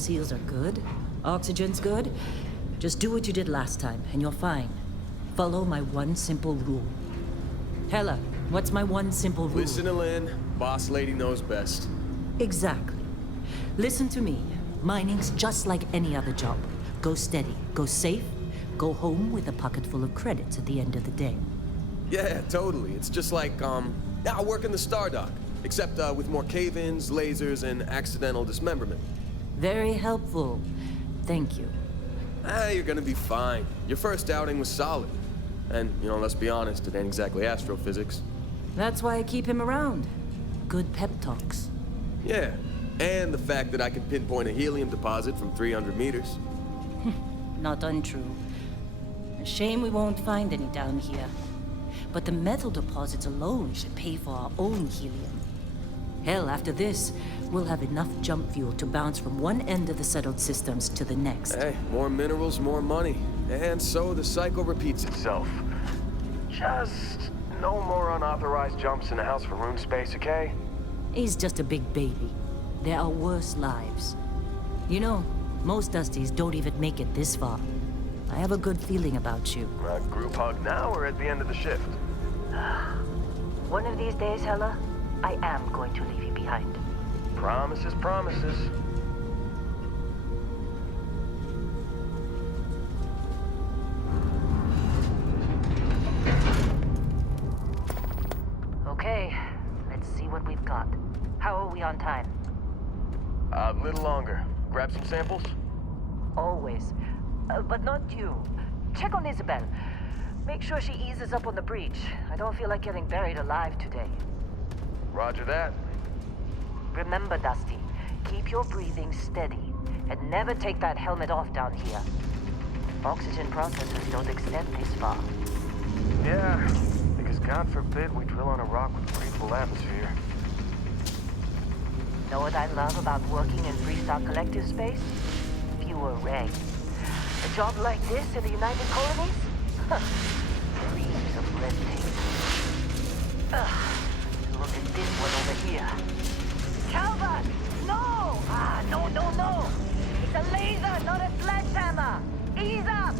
seals are good, oxygen's good, just do what you did last time, and you're fine. Follow my one simple rule. Hella, what's my one simple rule? Listen to Lynn. Boss lady knows best. Exactly. Listen to me. Mining's just like any other job. Go steady, go safe, go home with a pocket full of credits at the end of the day. Yeah, totally. It's just like, I work in the Stardock. Except with more cave-ins, lasers, and accidental dismemberment. Very helpful. Thank you. You're gonna be fine. Your first outing was solid. And, let's be honest, it ain't exactly astrophysics. That's why I keep him around. Good pep talks. Yeah, and the fact that I can pinpoint a helium deposit from 300 meters. Not untrue. A shame we won't find any down here. But the metal deposits alone should pay for our own helium. Hell, after this, we'll have enough jump fuel to bounce from one end of the settled systems to the next. Hey, more minerals, more money. And so the cycle repeats itself. Just no more unauthorized jumps in the house for room space, okay? He's just a big baby. There are worse lives. You know, most Dusties don't even make it this far. I have a good feeling about you. Group hug now or at the end of the shift? One of these days, Hella, I am going to leave you behind. Promises, promises. Okay, let's see what we've got. How are we on time? A little longer. Grab some samples? Always. But not you. Check on Isabel. Make sure she eases up on the breach. I don't feel like getting buried alive today. Roger that. Remember, Dusty, keep your breathing steady, and never take that helmet off down here. Oxygen processors don't extend this far. Yeah, because God forbid we drill on a rock with a breathable atmosphere. Know what I love about working in Freestar Collective space? Fewer regs. A job like this in the United Colonies? Dreams of red tape. Look at this one over here. Calvert! No! No! It's a laser, not a sledgehammer! Ease up!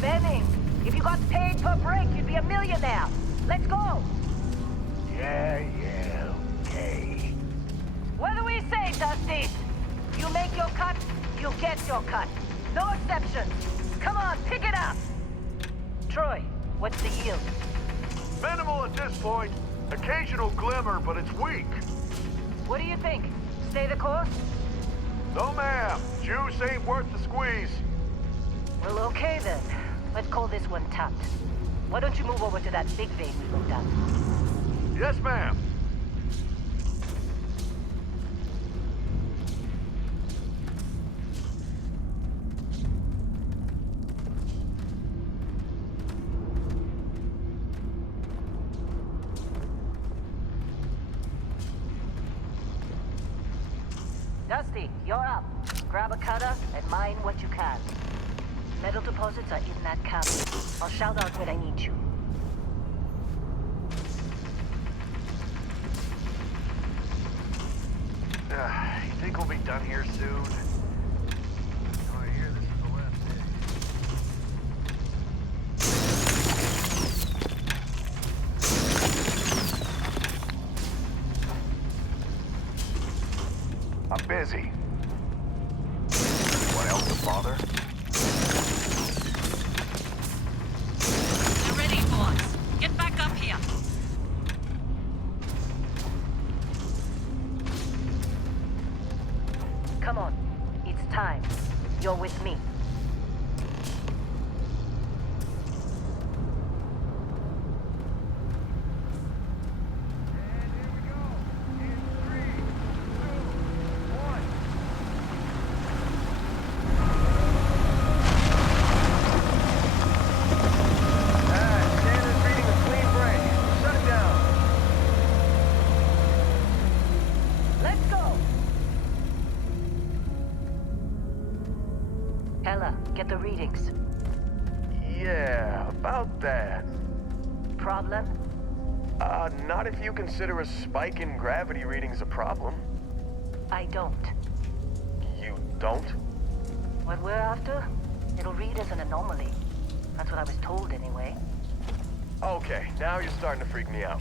Benning, if you got paid per break, you'd be a millionaire. Let's go! Yeah, okay. What do we say, Dusty? You make your cut, you get your cut. No exceptions. Come on, pick it up! Troy, what's the yield? Minimal at this point. Occasional glimmer, but it's weak. What do you think? Stay the course? No, ma'am. Juice ain't worth the squeeze. Well, okay then. Let's call this one tapped. Why don't you move over to that big vein we looked at? Yes, ma'am. Dusty, you're up. Grab a cutter and mine what you can. Metal deposits are in that cabin. I'll shout out when I need you. You think we'll be done here soon? Oh, I hear this is the last day. I'm busy. What else to bother? They're ready, boys. Get back up here. Come on. It's time. You're with me. Ella, get the readings. Yeah, about that. Problem? Not if you consider a spike in gravity readings a problem. I don't. You don't? What we're after? It'll read as an anomaly. That's what I was told anyway. Okay, now you're starting to freak me out.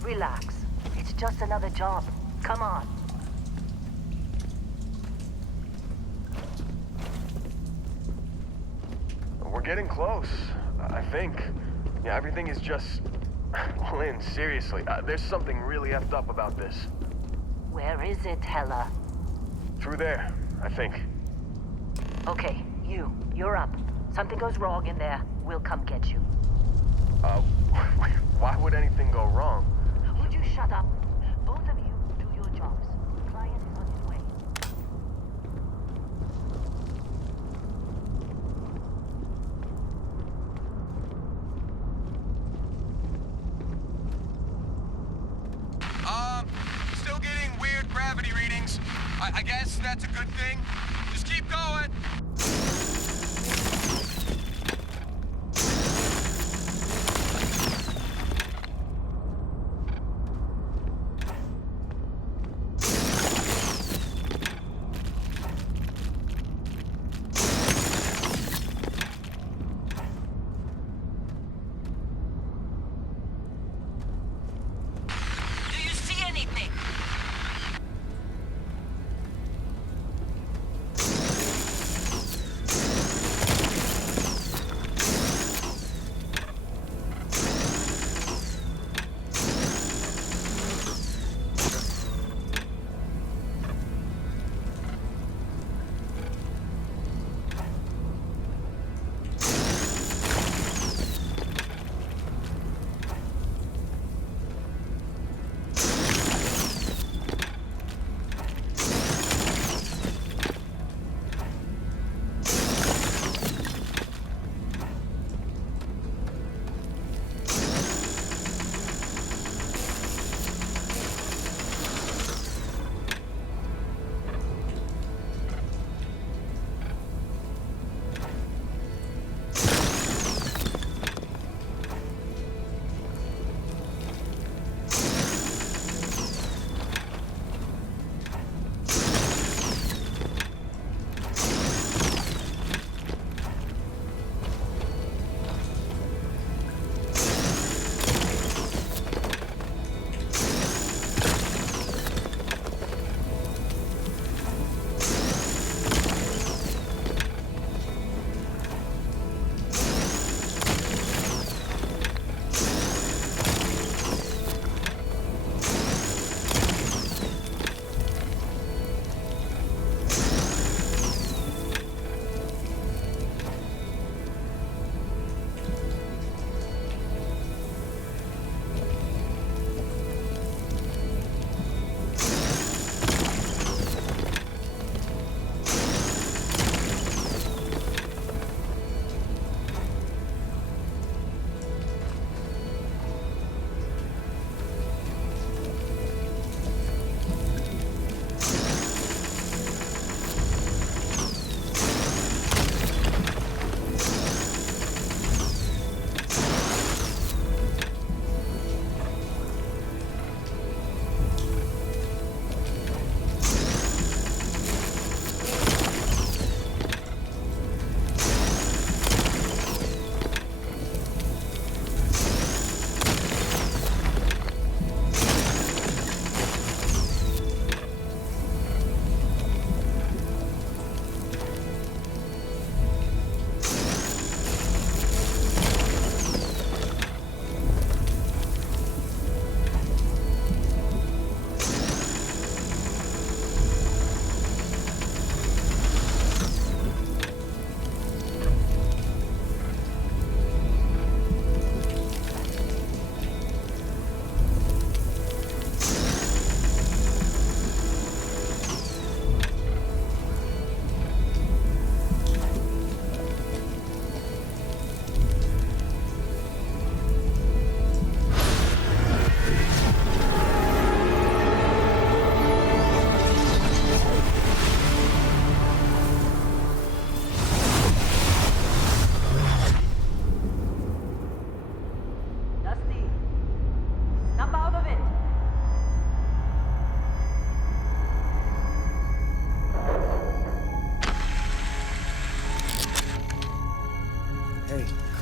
Relax. It's just another job. Come on. We're getting close, I think. Yeah, everything is just... Well, Lynn, seriously, there's something really effed up about this. Where is it, Hella? Through there, I think. Okay, you're up. Something goes wrong in there, we'll come get you. Why would anything go wrong? Would you shut up? Both of you do your jobs. The client is on his way. Still getting weird gravity readings. I guess that's a good thing. Just keep going. Do you see anything?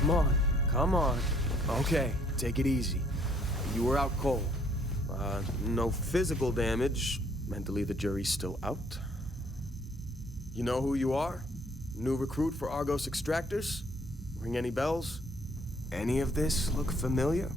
Come on, come on. Okay, take it easy. You were out cold. No physical damage. Mentally, the jury's still out. You know who you are? New recruit for Argos Extractors? Ring any bells? Any of this look familiar?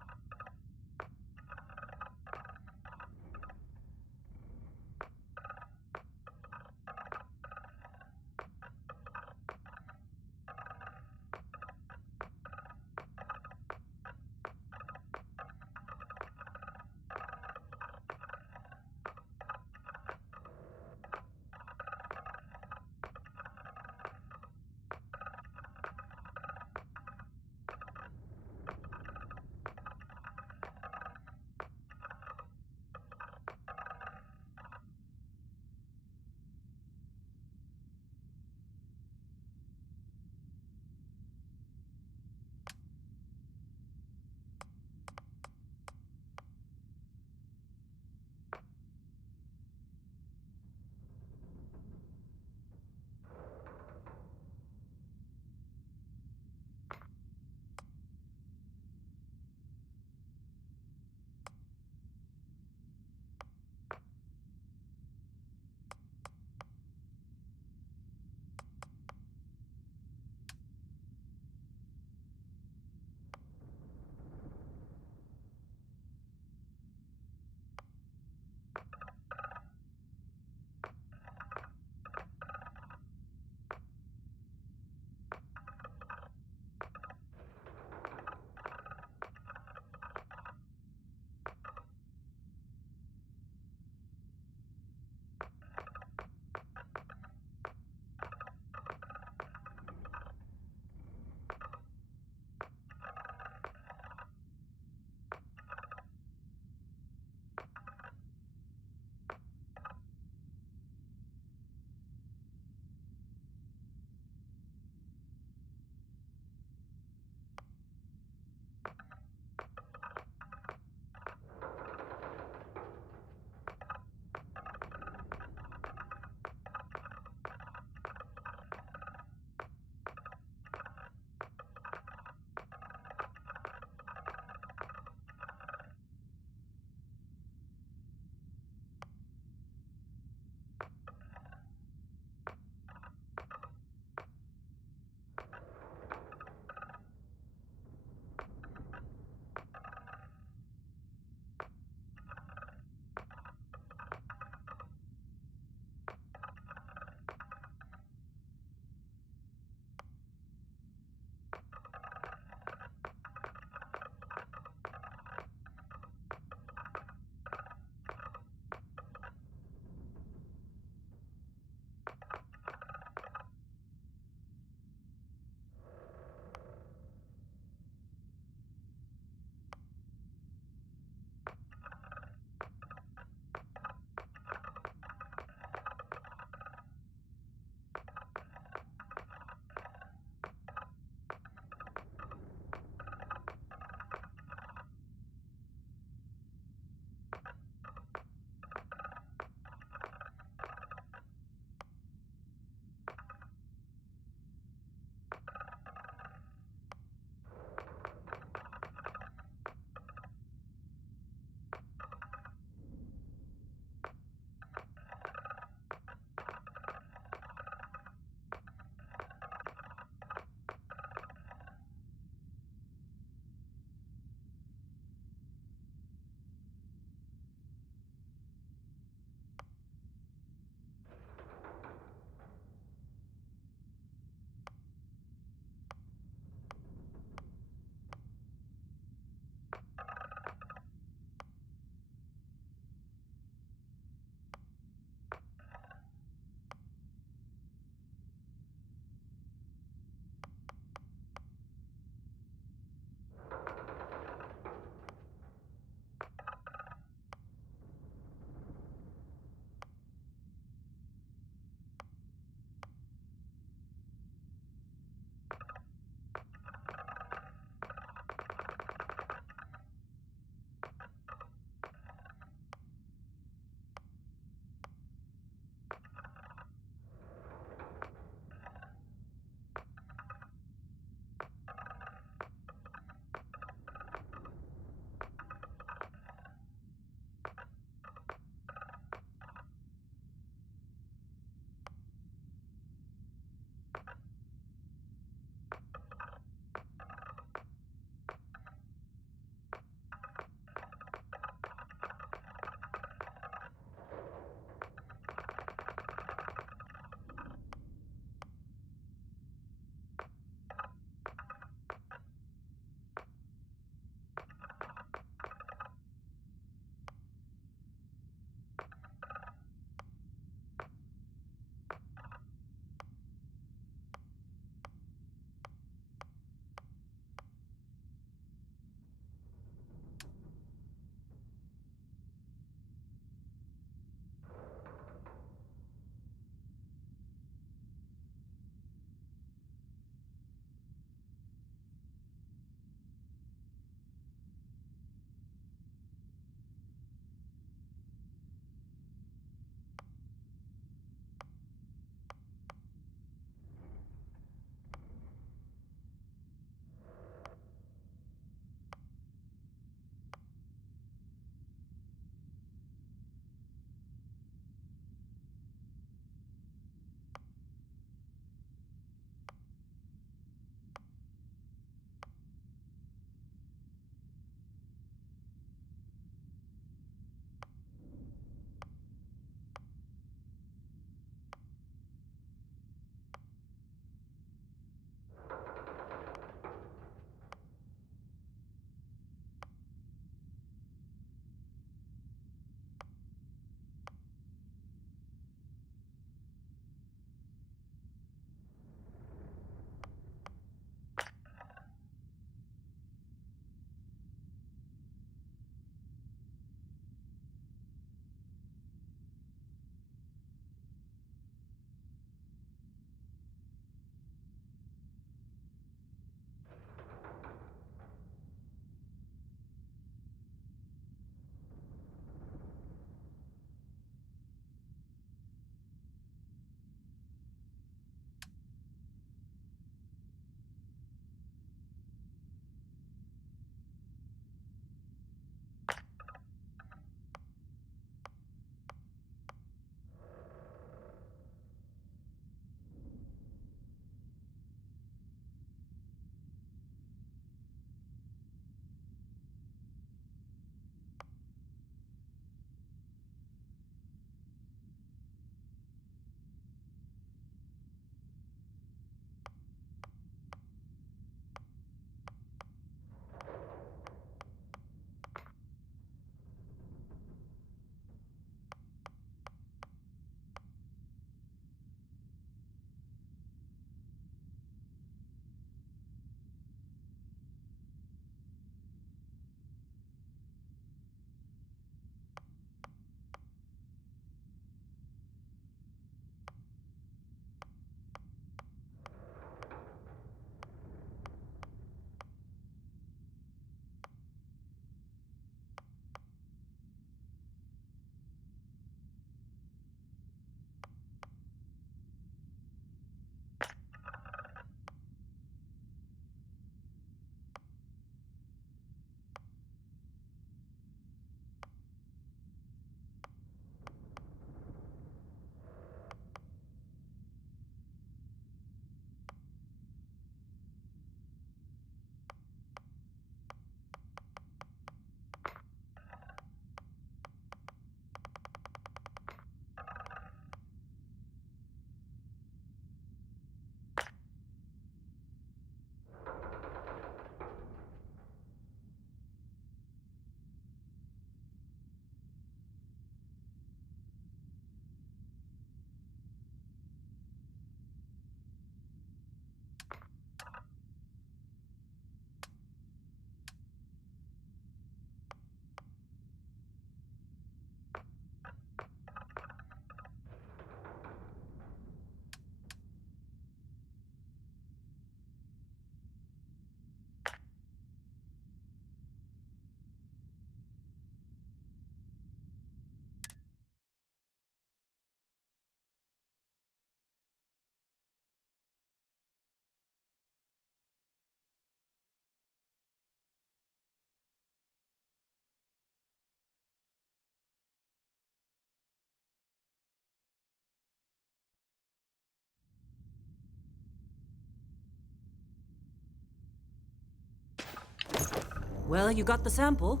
Well, you got the sample.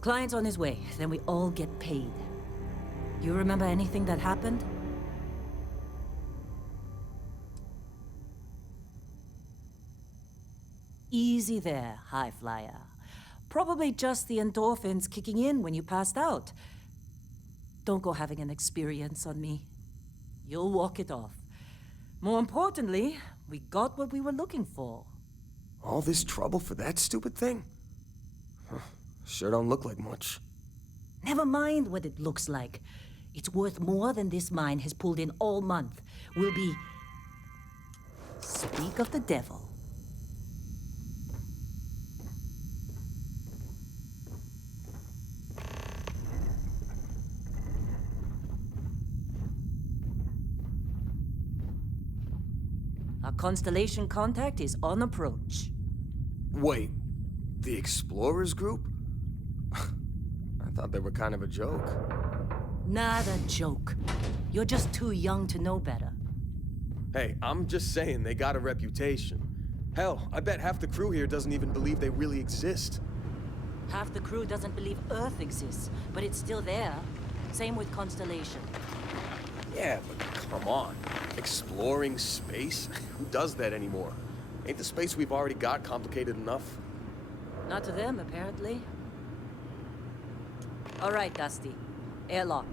Client's on his way, then we all get paid. You remember anything that happened? Easy there, high flyer. Probably just the endorphins kicking in when you passed out. Don't go having an experience on me. You'll walk it off. More importantly, we got what we were looking for. All this trouble for that stupid thing? Huh, sure don't look like much. Never mind what it looks like. It's worth more than this mine has pulled in all month. We'll be... Speak of the devil. Our Constellation contact is on approach. Wait, the Explorers group? I thought they were kind of a joke. Not a joke. You're just too young to know better. Hey, I'm just saying they got a reputation. Hell, I bet half the crew here doesn't even believe they really exist. Half the crew doesn't believe Earth exists, but it's still there. Same with Constellation. Yeah, but come on. Exploring space? Who does that anymore? Ain't the space we've already got complicated enough? Not to them, apparently. All right, Dusty. Airlock.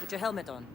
Put your helmet on.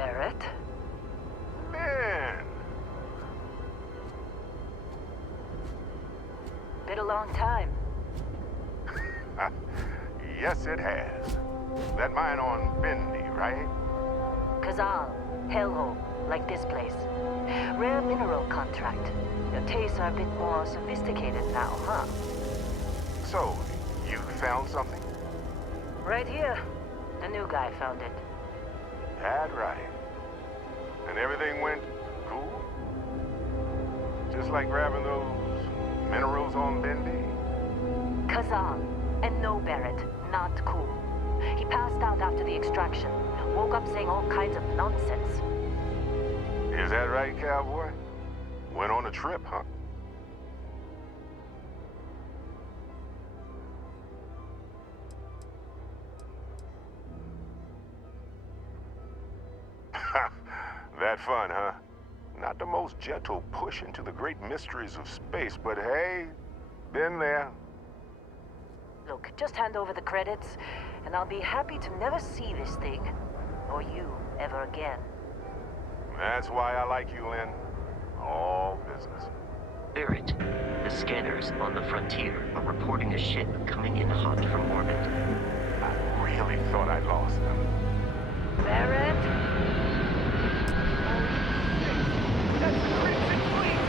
Barrett? Man! Been a long time. Yes, it has. That mine on Bendy, right? Kazal, hellhole, like this place. Rare mineral contract. Your tastes are a bit more sophisticated now, huh? So, you found something? Right here. The new guy found it. That right. And everything went cool? Just like grabbing those minerals on Bendy? Kazal, and no Barrett, not cool. He passed out after the extraction. Woke up saying all kinds of nonsense. Is that right, cowboy? Went on a trip, huh? That fun, huh? Not the most gentle push into the great mysteries of space, but hey, been there. Look, just hand over the credits, and I'll be happy to never see this thing, or you, ever again. That's why I like you, Lynn. All business. Barrett, the scanners on the frontier are reporting a ship coming in hot from orbit. I really thought I lost them. Barrett? That's the Crimson Fleet!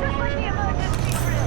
Just like the emergency grid.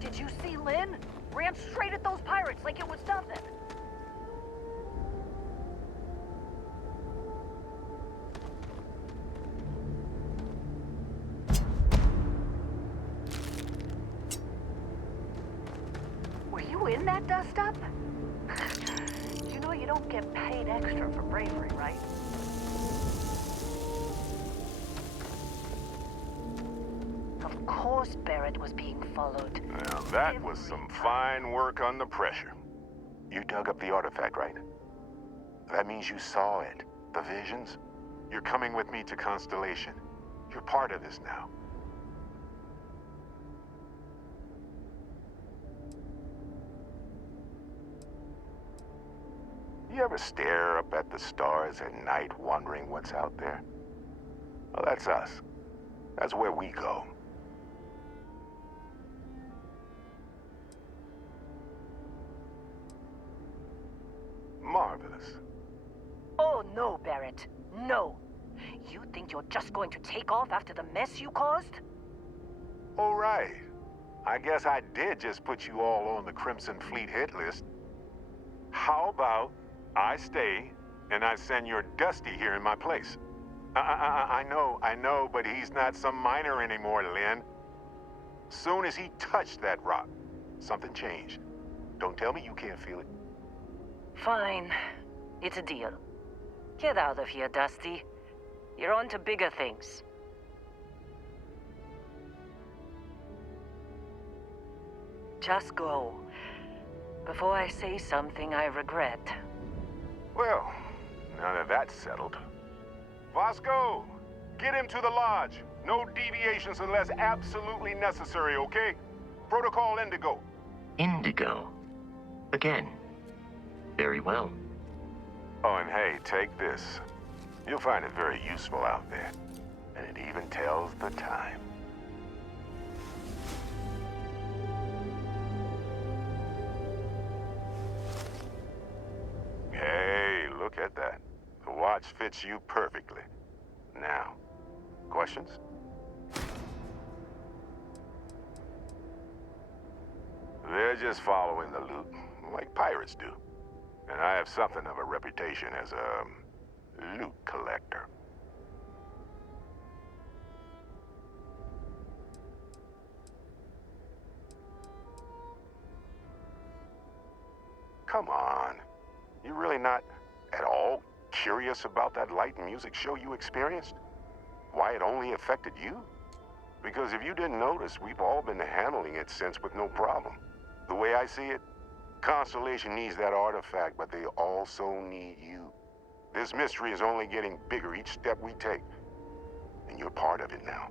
Did you see Lynn? Ran straight at those pirates like it was nothing. Were you in that dust-up? You know you don't get paid extra for bravery, right? Of course Barrett was being followed. Now, that was some fine work under pressure. You dug up the artifact, right? That means you saw it. The visions? You're coming with me to Constellation. You're part of this now. You ever stare up at the stars at night wondering what's out there? Well, that's us. That's where we go. Marvelous. Oh no, Barrett. No. You think you're just going to take off after the mess you caused? All right. I guess I did just put you all on the Crimson Fleet hit list. How about I stay and I send your Dusty here in my place? I know, but he's not some miner anymore, Lynn. Soon as he touched that rock, something changed. Don't tell me you can't feel it. Fine. It's a deal. Get out of here, Dusty. You're on to bigger things. Just go. Before I say something I regret. Well, now that that's settled. Vasco, get him to the lodge. No deviations unless absolutely necessary, okay? Protocol Indigo. Indigo. Again. Very well. Oh, and hey, take this. You'll find it very useful out there. And it even tells the time. Hey, look at that. The watch fits you perfectly. Now, questions? They're just following the loot, like pirates do. And I have something of a reputation as a loot collector. Come on. You really not at all curious about that light and music show you experienced? Why it only affected you? Because if you didn't notice, we've all been handling it since with no problem. The way I see it, Constellation needs that artifact, but they also need you. This mystery is only getting bigger each step we take, and you're part of it now.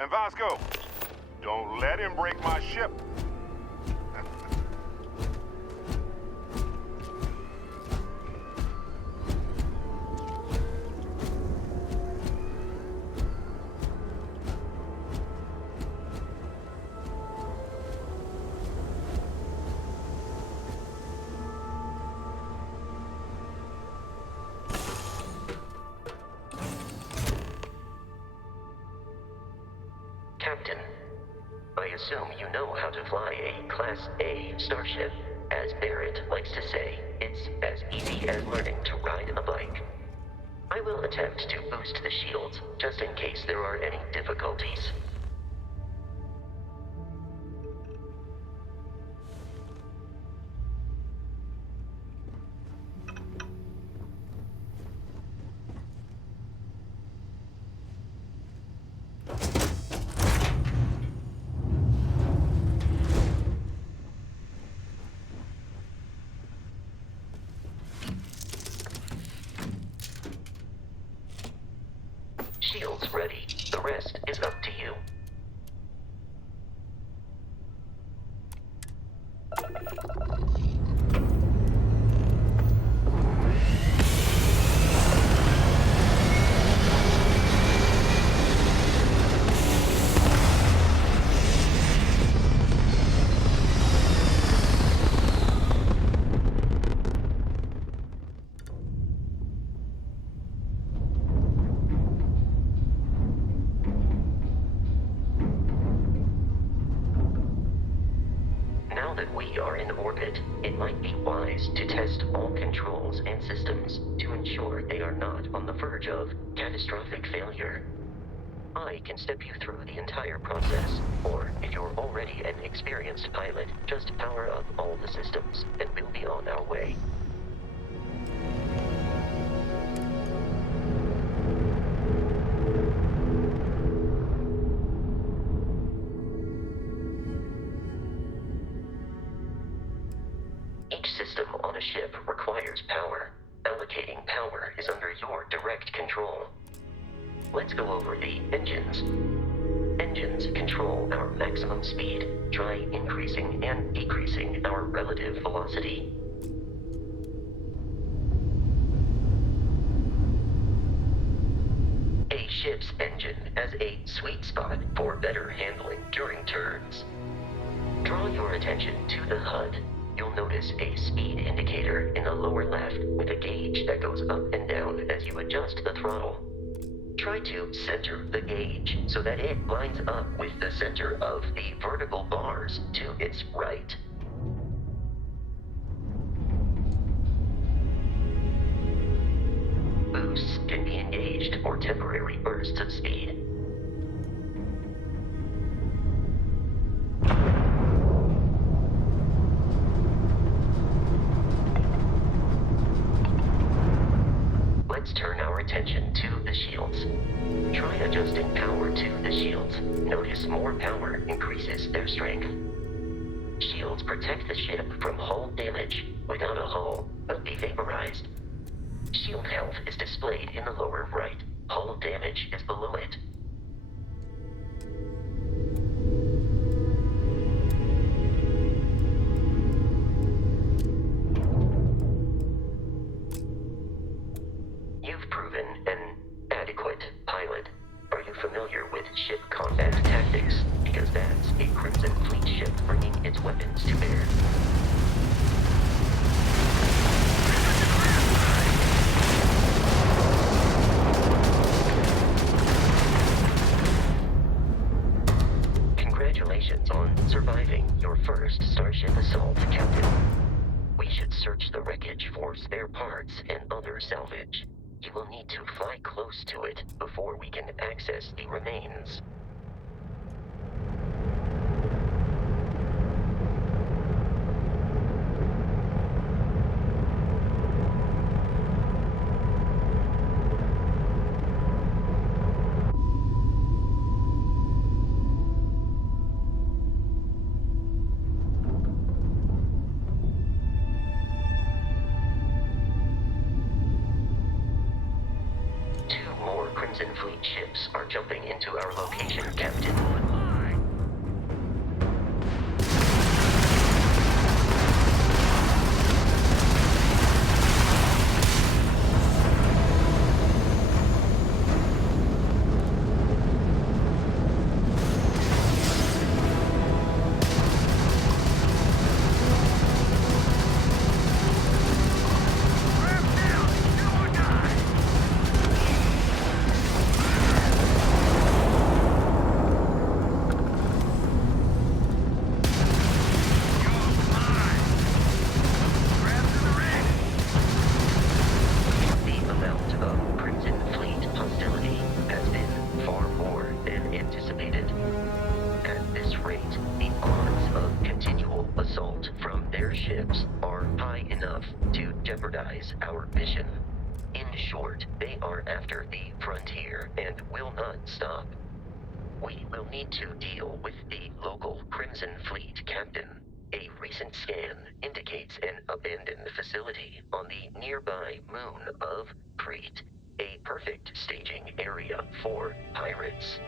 And Vasco, don't let him break my ship. Captain, I assume you know how to fly a Class A starship. As Barrett likes to say, it's as easy as learning to ride a bike. I will attempt to boost the shields, just in case there are any difficulties. Shields ready. The rest is up to you. Now that we are in orbit, it might be wise to test all controls and systems to ensure they are not on the verge of catastrophic failure. I can step you through the entire process, or if you're already an experienced pilot, just power up all the systems, and we'll be on our way. Each system on a ship requires power. Allocating power is under your direct control. Let's go over the engines. Engines control our maximum speed. Try increasing and decreasing our relative velocity. A ship's engine has a sweet spot for better handling during turns. Draw your attention to the HUD. You'll notice a speed indicator in the lower left with a gauge that goes up and down as you adjust the throttle. Try to center the gauge so that it lines up with the center of the vertical bars to its right. Boosts can be engaged for temporary bursts of speed. Let's turn our attention to the shields. Try adjusting power to the shields. Notice more power increases their strength. Shields protect the ship from hull damage. Without a hull, they'll be vaporized. Shield health is displayed in the lower right. Hull damage is below it. You've proven an adequate pilot. Are you familiar with ship combat tactics? Because that's a Crimson Fleet ship bringing its weapons to bear. Congratulations on surviving your first Starship assault, Captain. We should search the wreckage for spare parts and other salvage. You will need to fly close to it before we can access the remains. Two more Crimson Fleet ships are jumping into our location, Captain. Ships are high enough to jeopardize our mission. In short, they are after the frontier and will not stop. We will need to deal with the local Crimson Fleet captain. A recent scan indicates an abandoned facility on the nearby moon of Crete, a perfect staging area for pirates.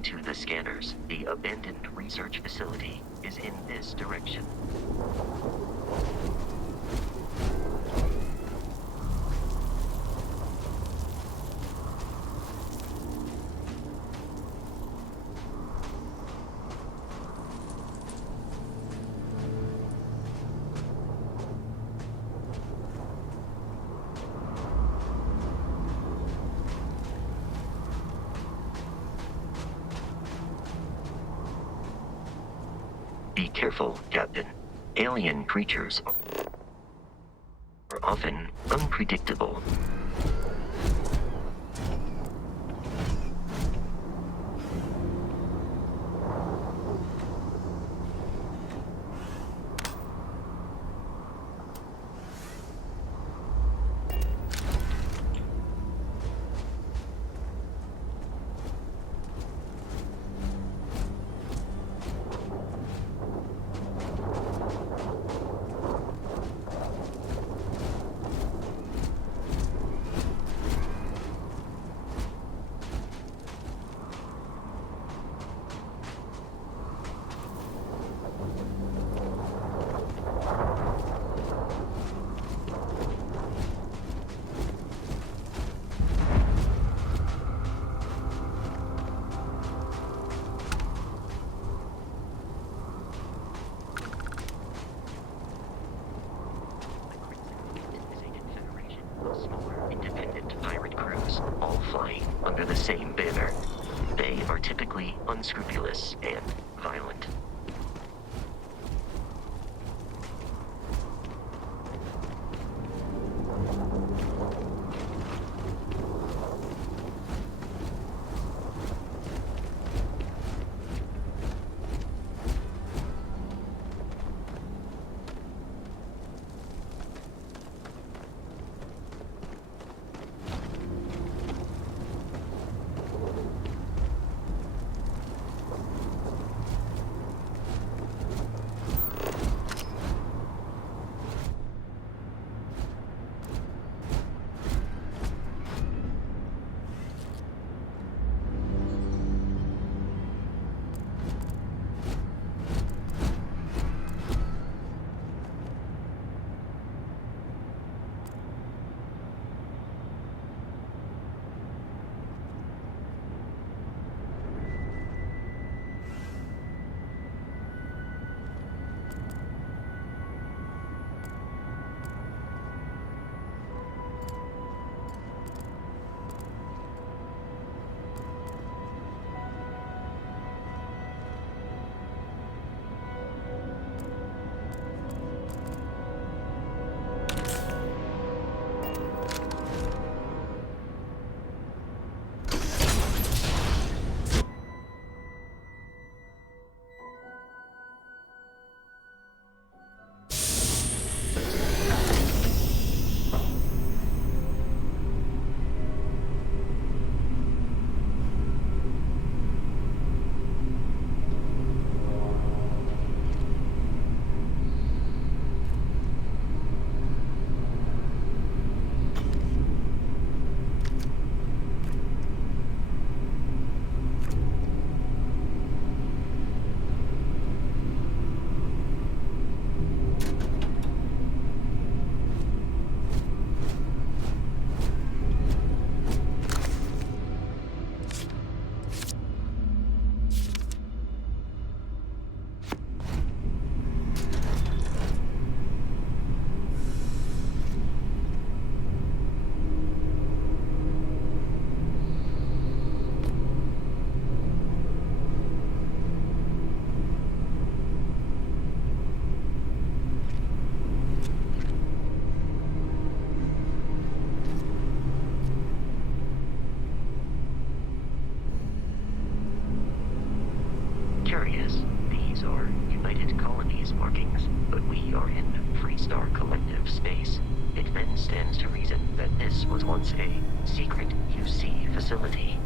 According to the scanners, the abandoned research facility is in this direction. Be careful, Captain. Alien creatures are often unpredictable. Smaller, independent pirate crews, all flying under the same banner. They are typically unscrupulous and violent. Curious, these are United Colonies markings, but we are in Freestar Collective space. It then stands to reason that this was once a secret UC facility.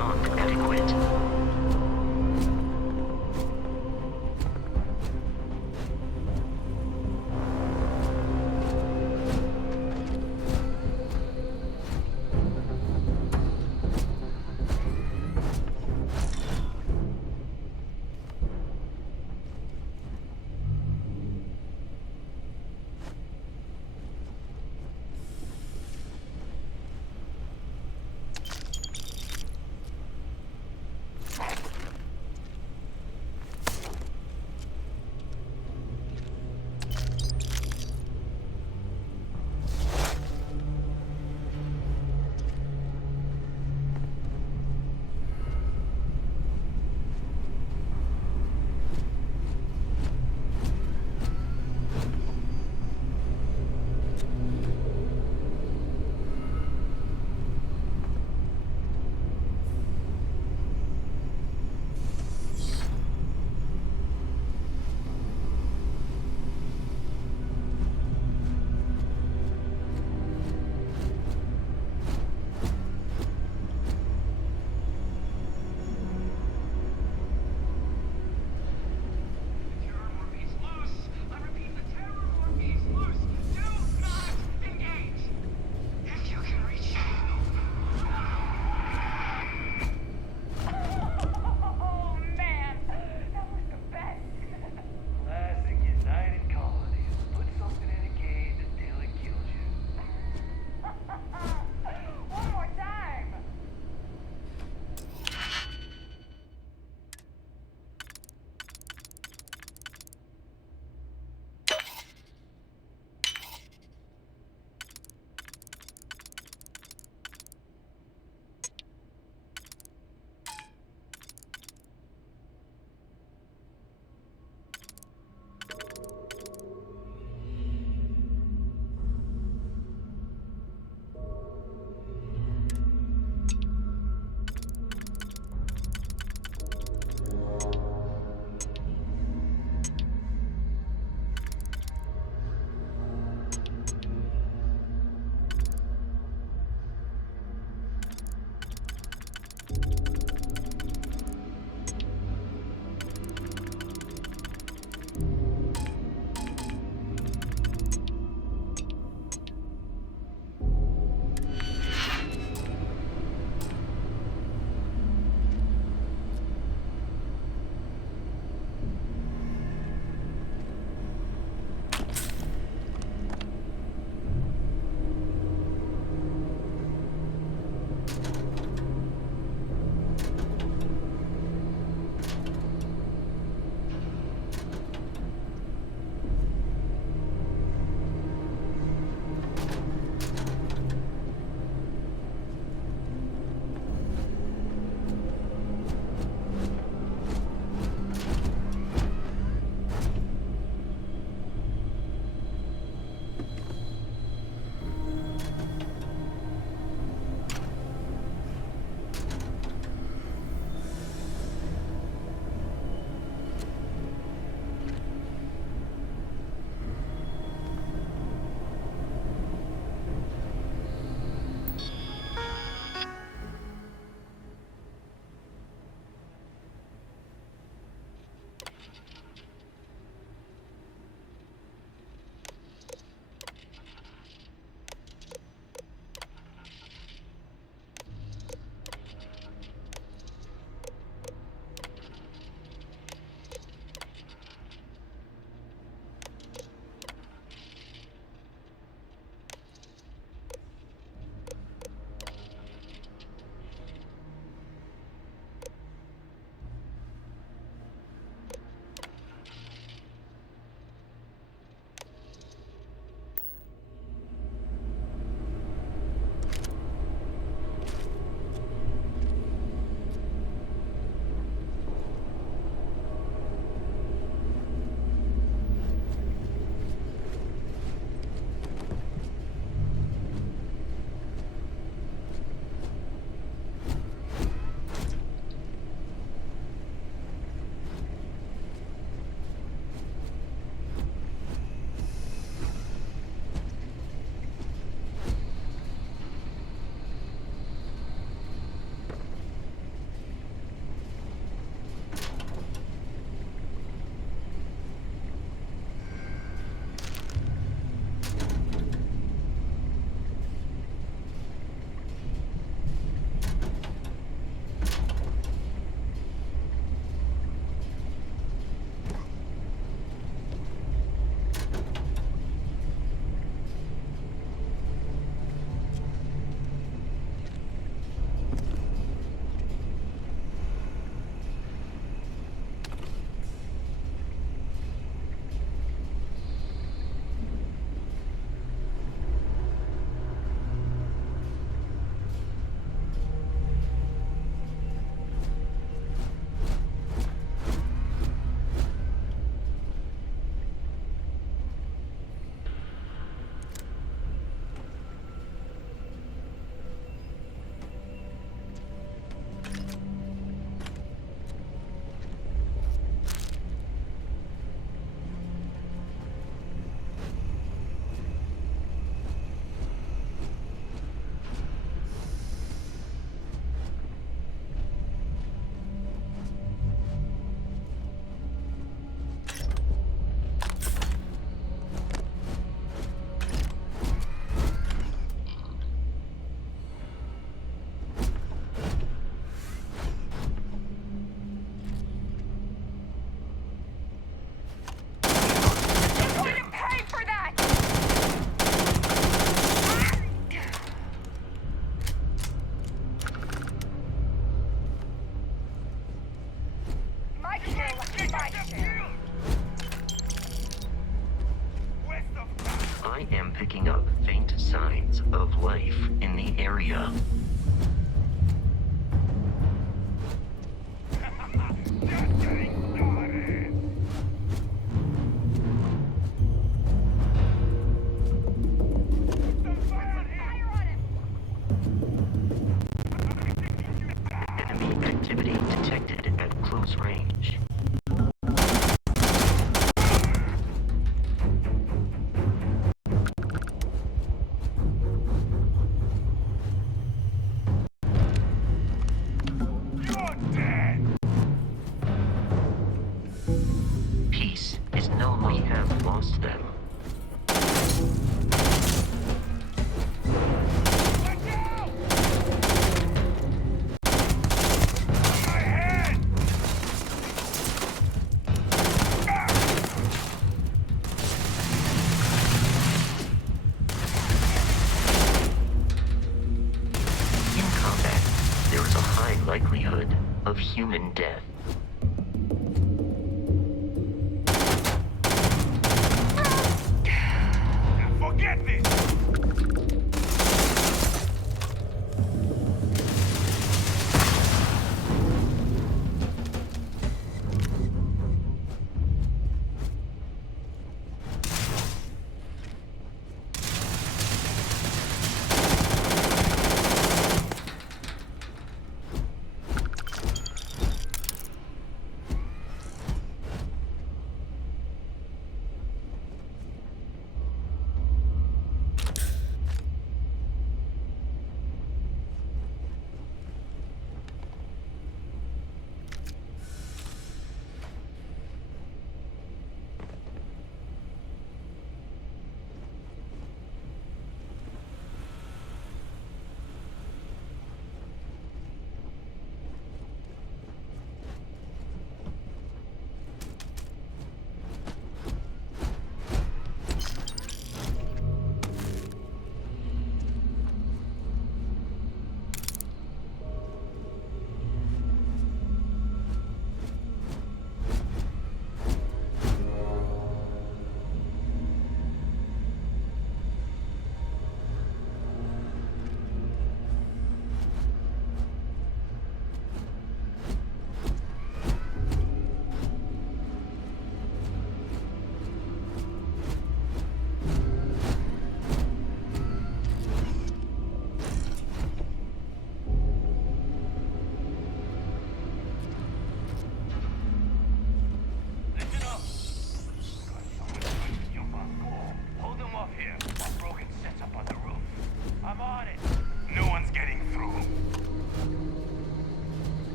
beyond adequate. picking up faint signs of life in the area. Enemy activity detected at close range. Peace is no more. We have lost them. In combat, there is a high likelihood of human death. Forget this!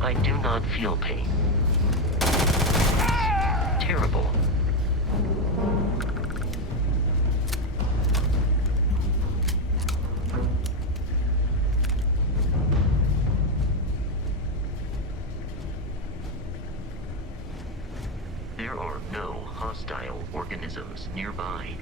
I do not feel pain. Terrible. There are no hostile organisms nearby.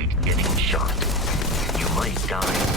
avoid getting shot. You might die.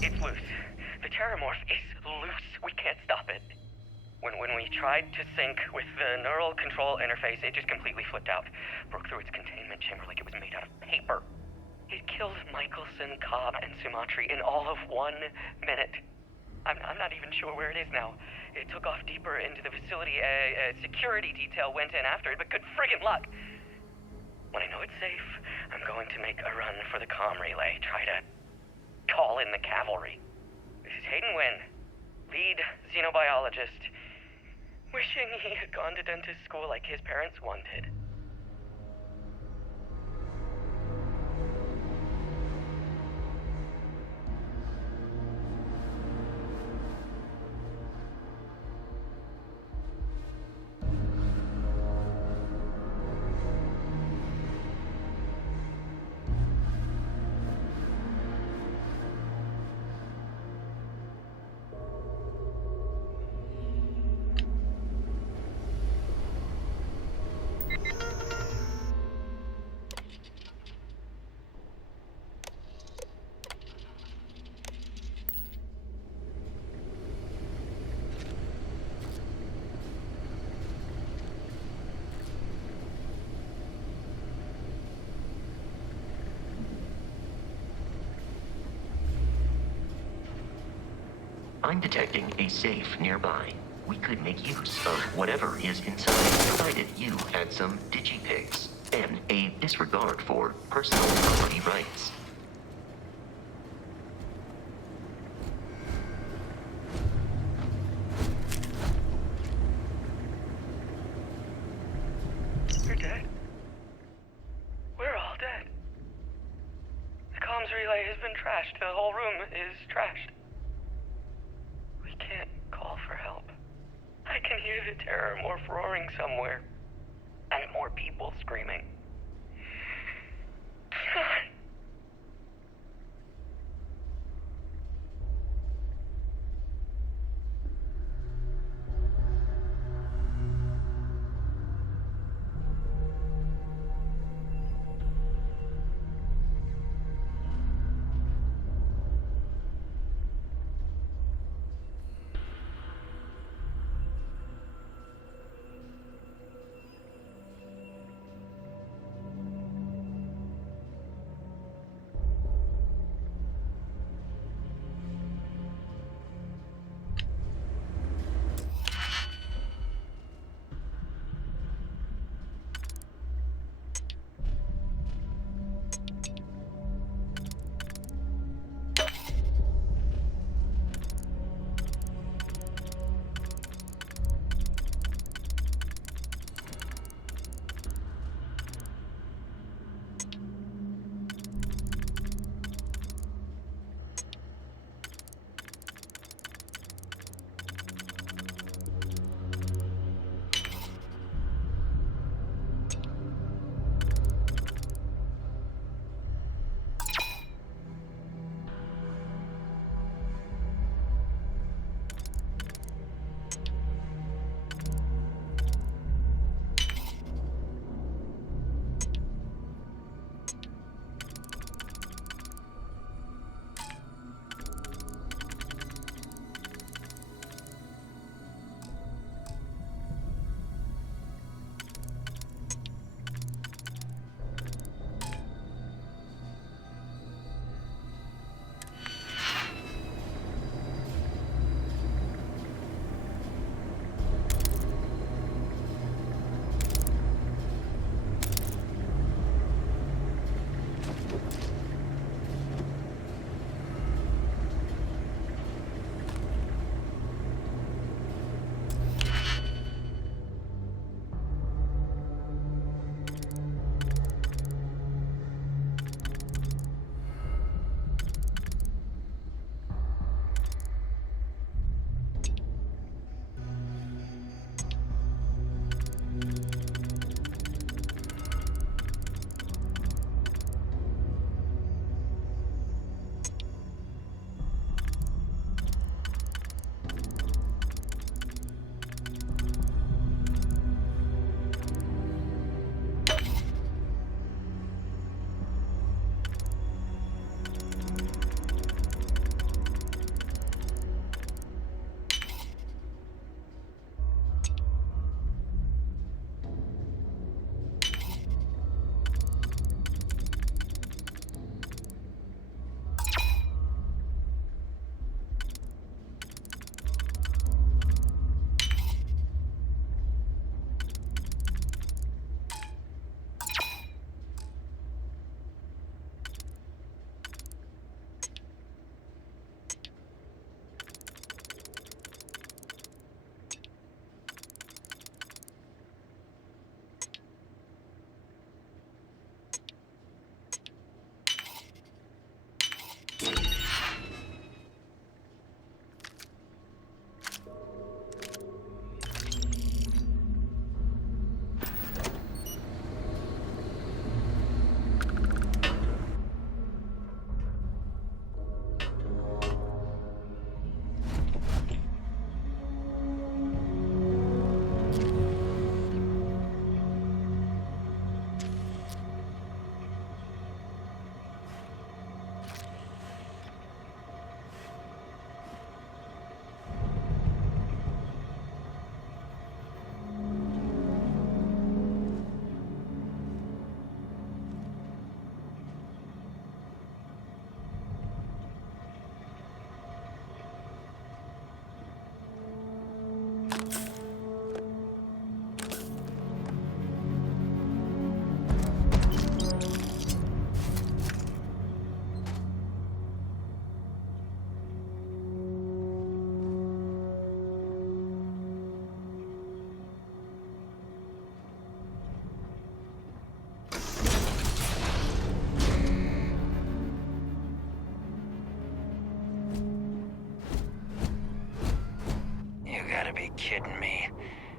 It's loose. The terramorph is loose. We can't stop it. When we tried to sync with the neural control interface, it just completely flipped out. Broke through its containment chamber like it was made out of paper. It killed Michelson, Cobb, and Sumatri in all of 1 minute. I'm not even sure where it is now. It took off deeper into the facility. A security detail went in after it, but good friggin' luck. When I know it's safe, I'm going to make a run for the comm relay. Try to call in the cavalry. This is Hayden Wynn, lead xenobiologist. Wishing he had gone to dentist school like his parents wanted. I'm detecting a safe nearby. We could make use of whatever is inside, provided you had some digipics and a disregard for personal property rights. You're dead. We're all dead. The comms relay has been trashed. The whole room is trashed. We can't call for help. I can hear the terramorph roaring somewhere. And more people screaming. God. kidding me?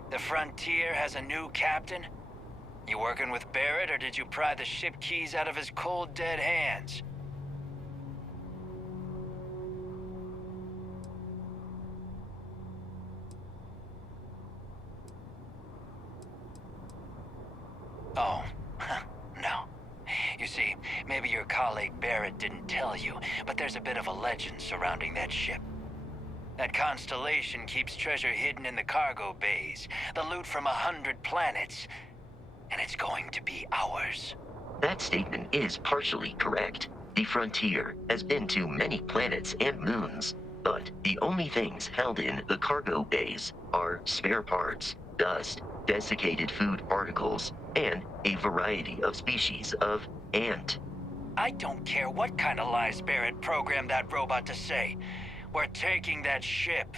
The Frontier has a new captain? You working with Barrett, or did you pry the ship keys out of his cold, dead hands? Oh, no. You see, maybe your colleague Barrett didn't tell you, but there's a bit of a legend surrounding that ship. That constellation keeps treasure hidden in the cargo bays, the loot from 100 planets, and it's going to be ours. That statement is partially correct. The Frontier has been to many planets and moons, but the only things held in the cargo bays are spare parts, dust, desiccated food particles, and a variety of species of ant. I don't care what kind of lies Barrett programmed that robot to say. We're taking that ship.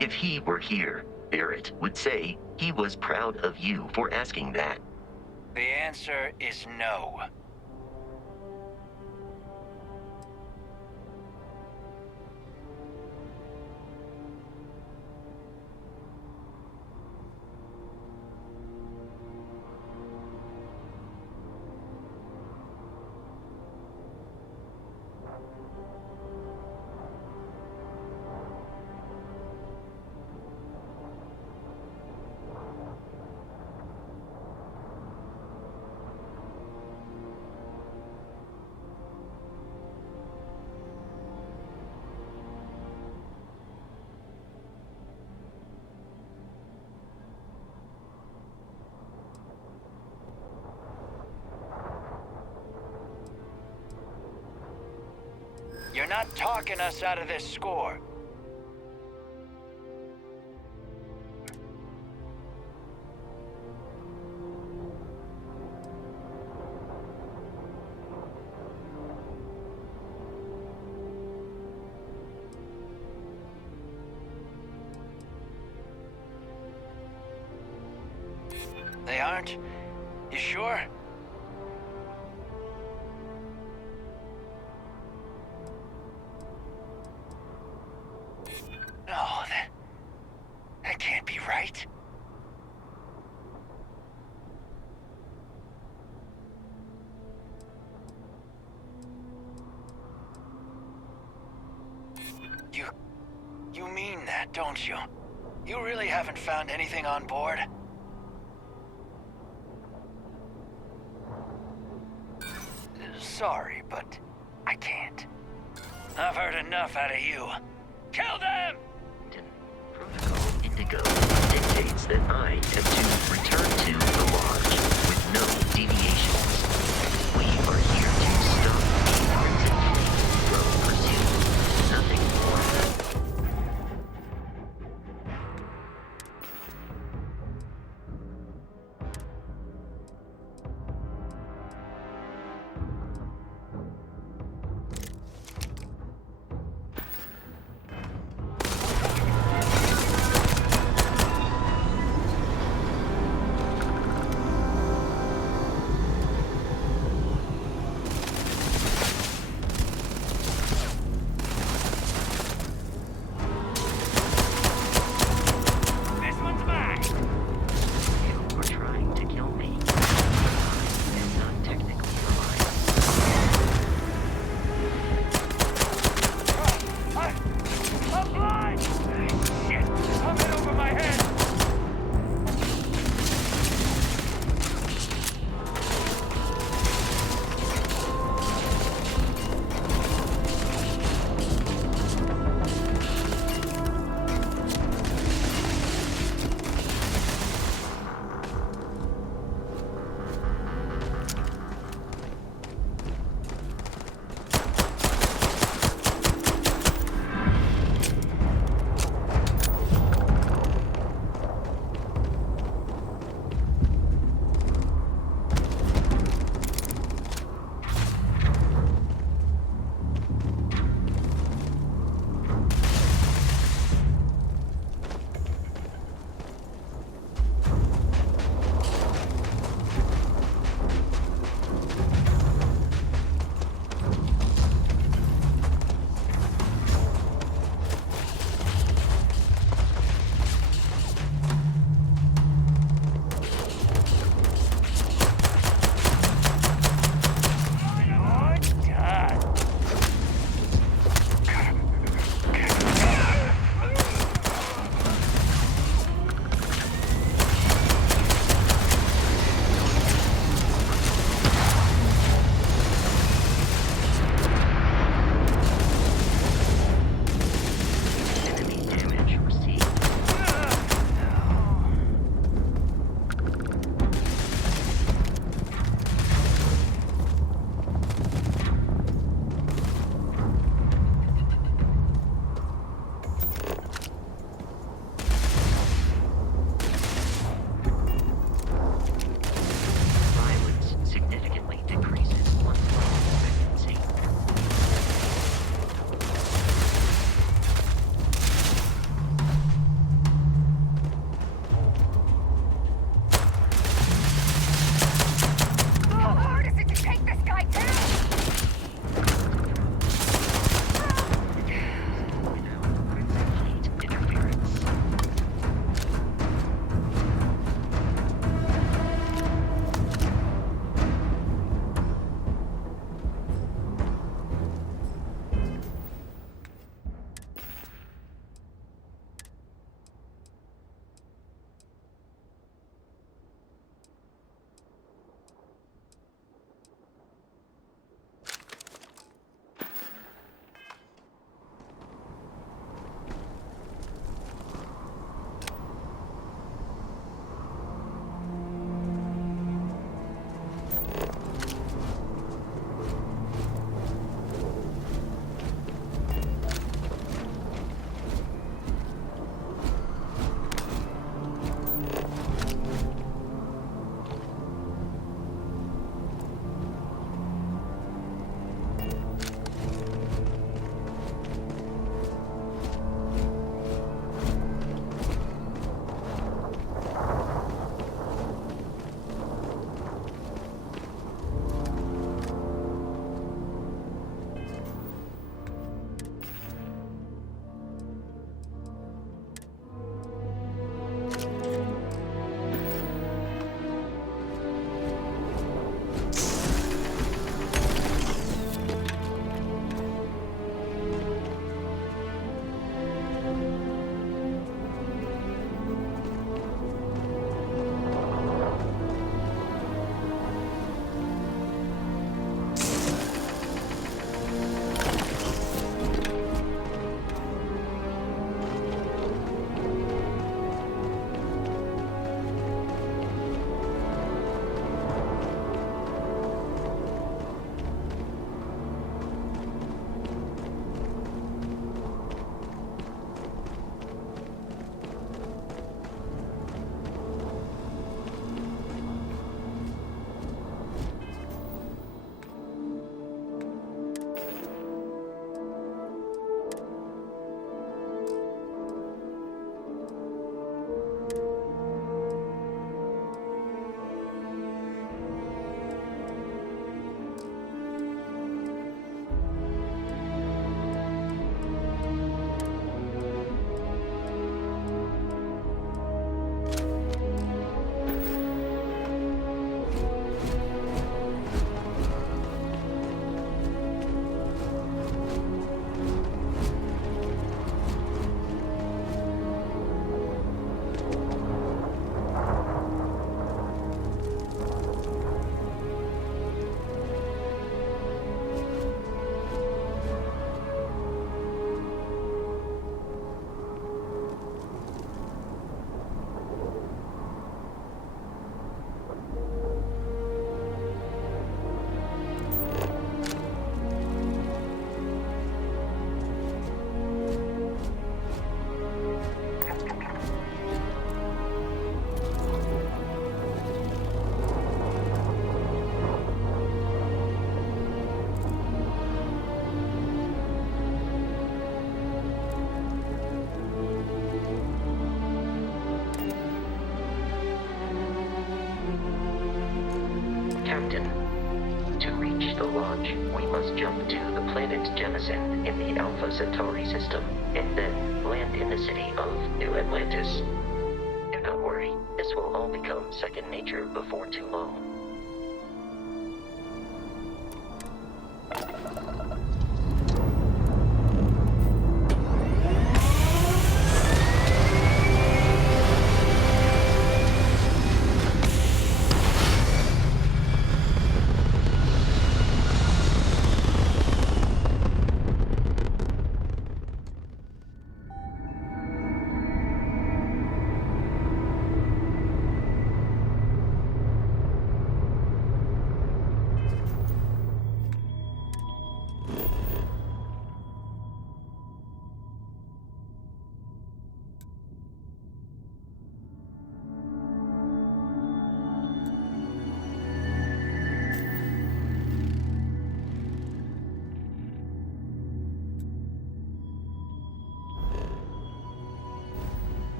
If he were here, Barrett would say he was proud of you for asking that. The answer is no. You're not talking us out of this score. They aren't? You sure? No, that can't be right. You mean that, don't you? You really haven't found anything on board? Sorry, but I can't. I've heard enough out of you. Kill them! Protocol Indigo dictates that I am to return to the lodge with no deviations. We are here to stop the Crimson Fleet from pursuit. Nothing more. launch, we must jump to the planet Jemison in the Alpha Centauri system, and then land in the city of New Atlantis. Do not worry, this will all become second nature before too long.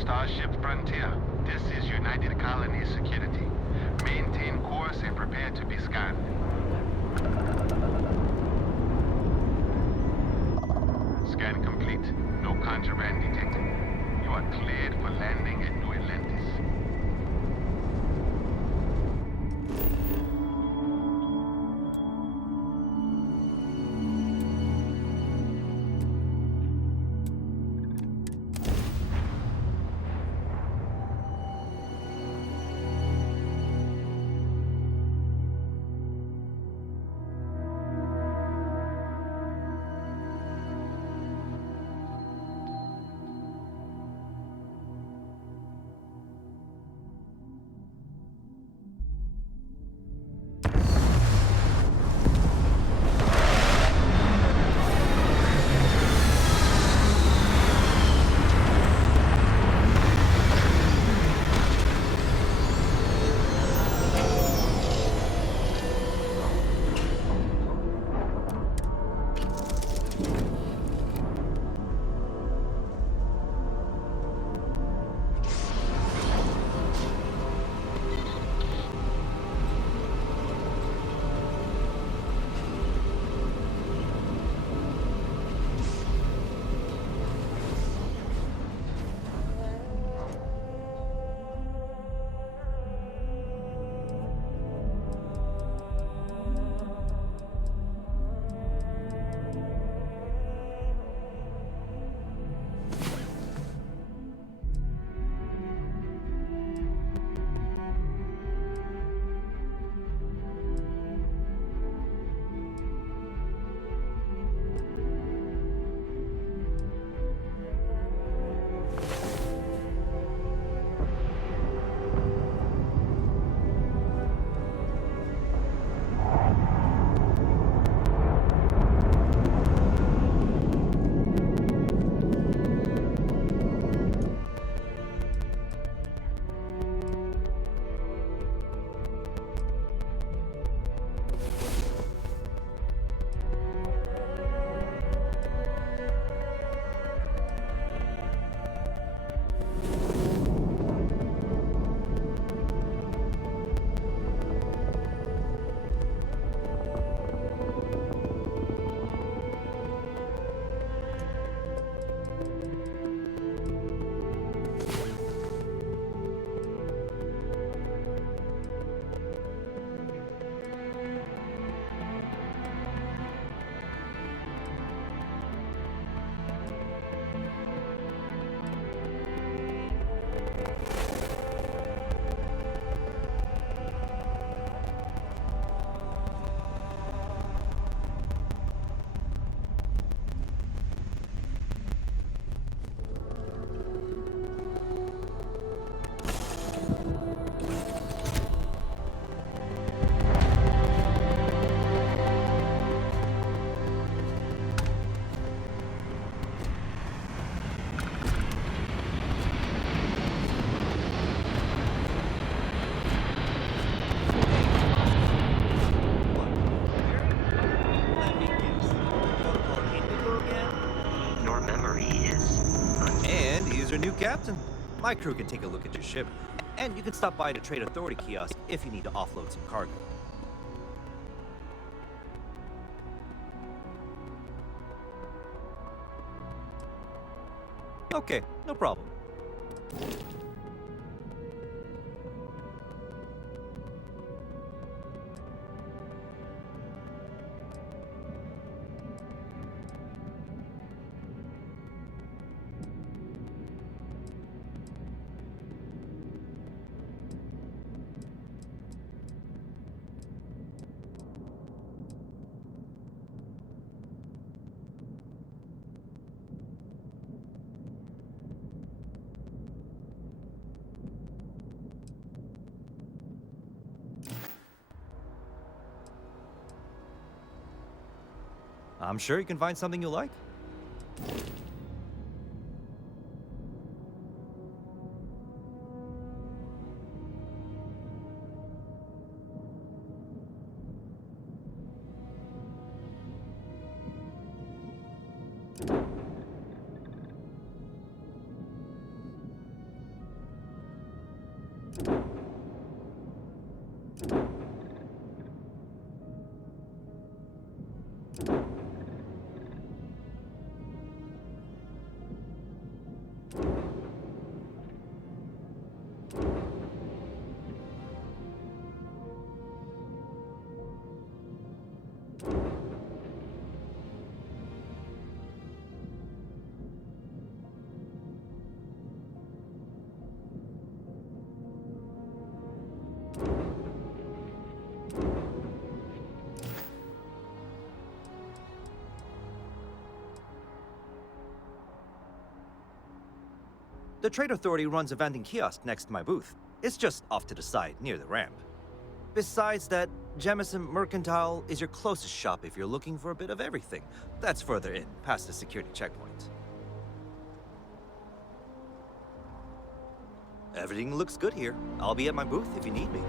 Starship Frontier, this is United Colonies Security. Maintain course and prepare to be scanned. Scan complete. No contraband detected. You are cleared for landing at New Atlantis. Captain. My crew can take a look at your ship, and you can stop by the Trade Authority kiosk if you need to offload some cargo. Okay, no problem. I'm sure you can find something you like. The Trade Authority runs a vending kiosk next to my booth. It's just off to the side, near the ramp. Besides that, Jemison Mercantile is your closest shop if you're looking for a bit of everything. That's further in, past the security checkpoint. Everything looks good here. I'll be at my booth if you need me.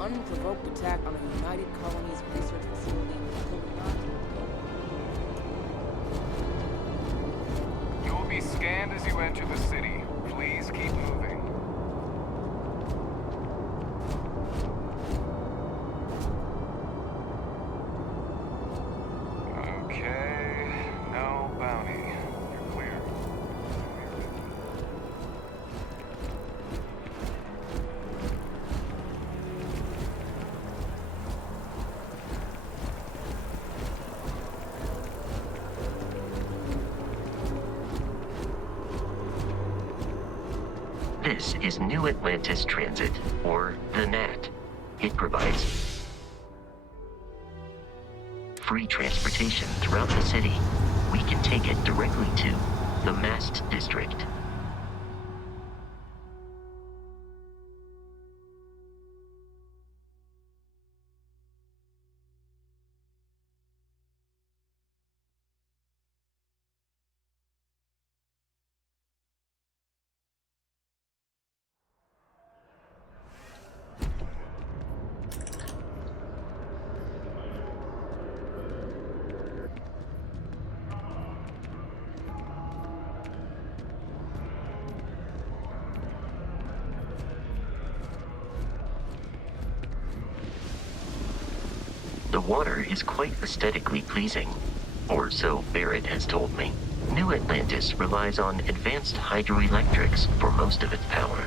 Unprovoked attack on a United Colonies research facility will not. You will be scanned as you enter the city. Please keep moving. Okay, no bounty. You're clear. This is New Atlantis Transit, or the NAT. It provides free transportation throughout the city. We can take it directly to the Mast District. The water is quite aesthetically pleasing, or so Barrett has told me. New Atlantis relies on advanced hydroelectrics for most of its power.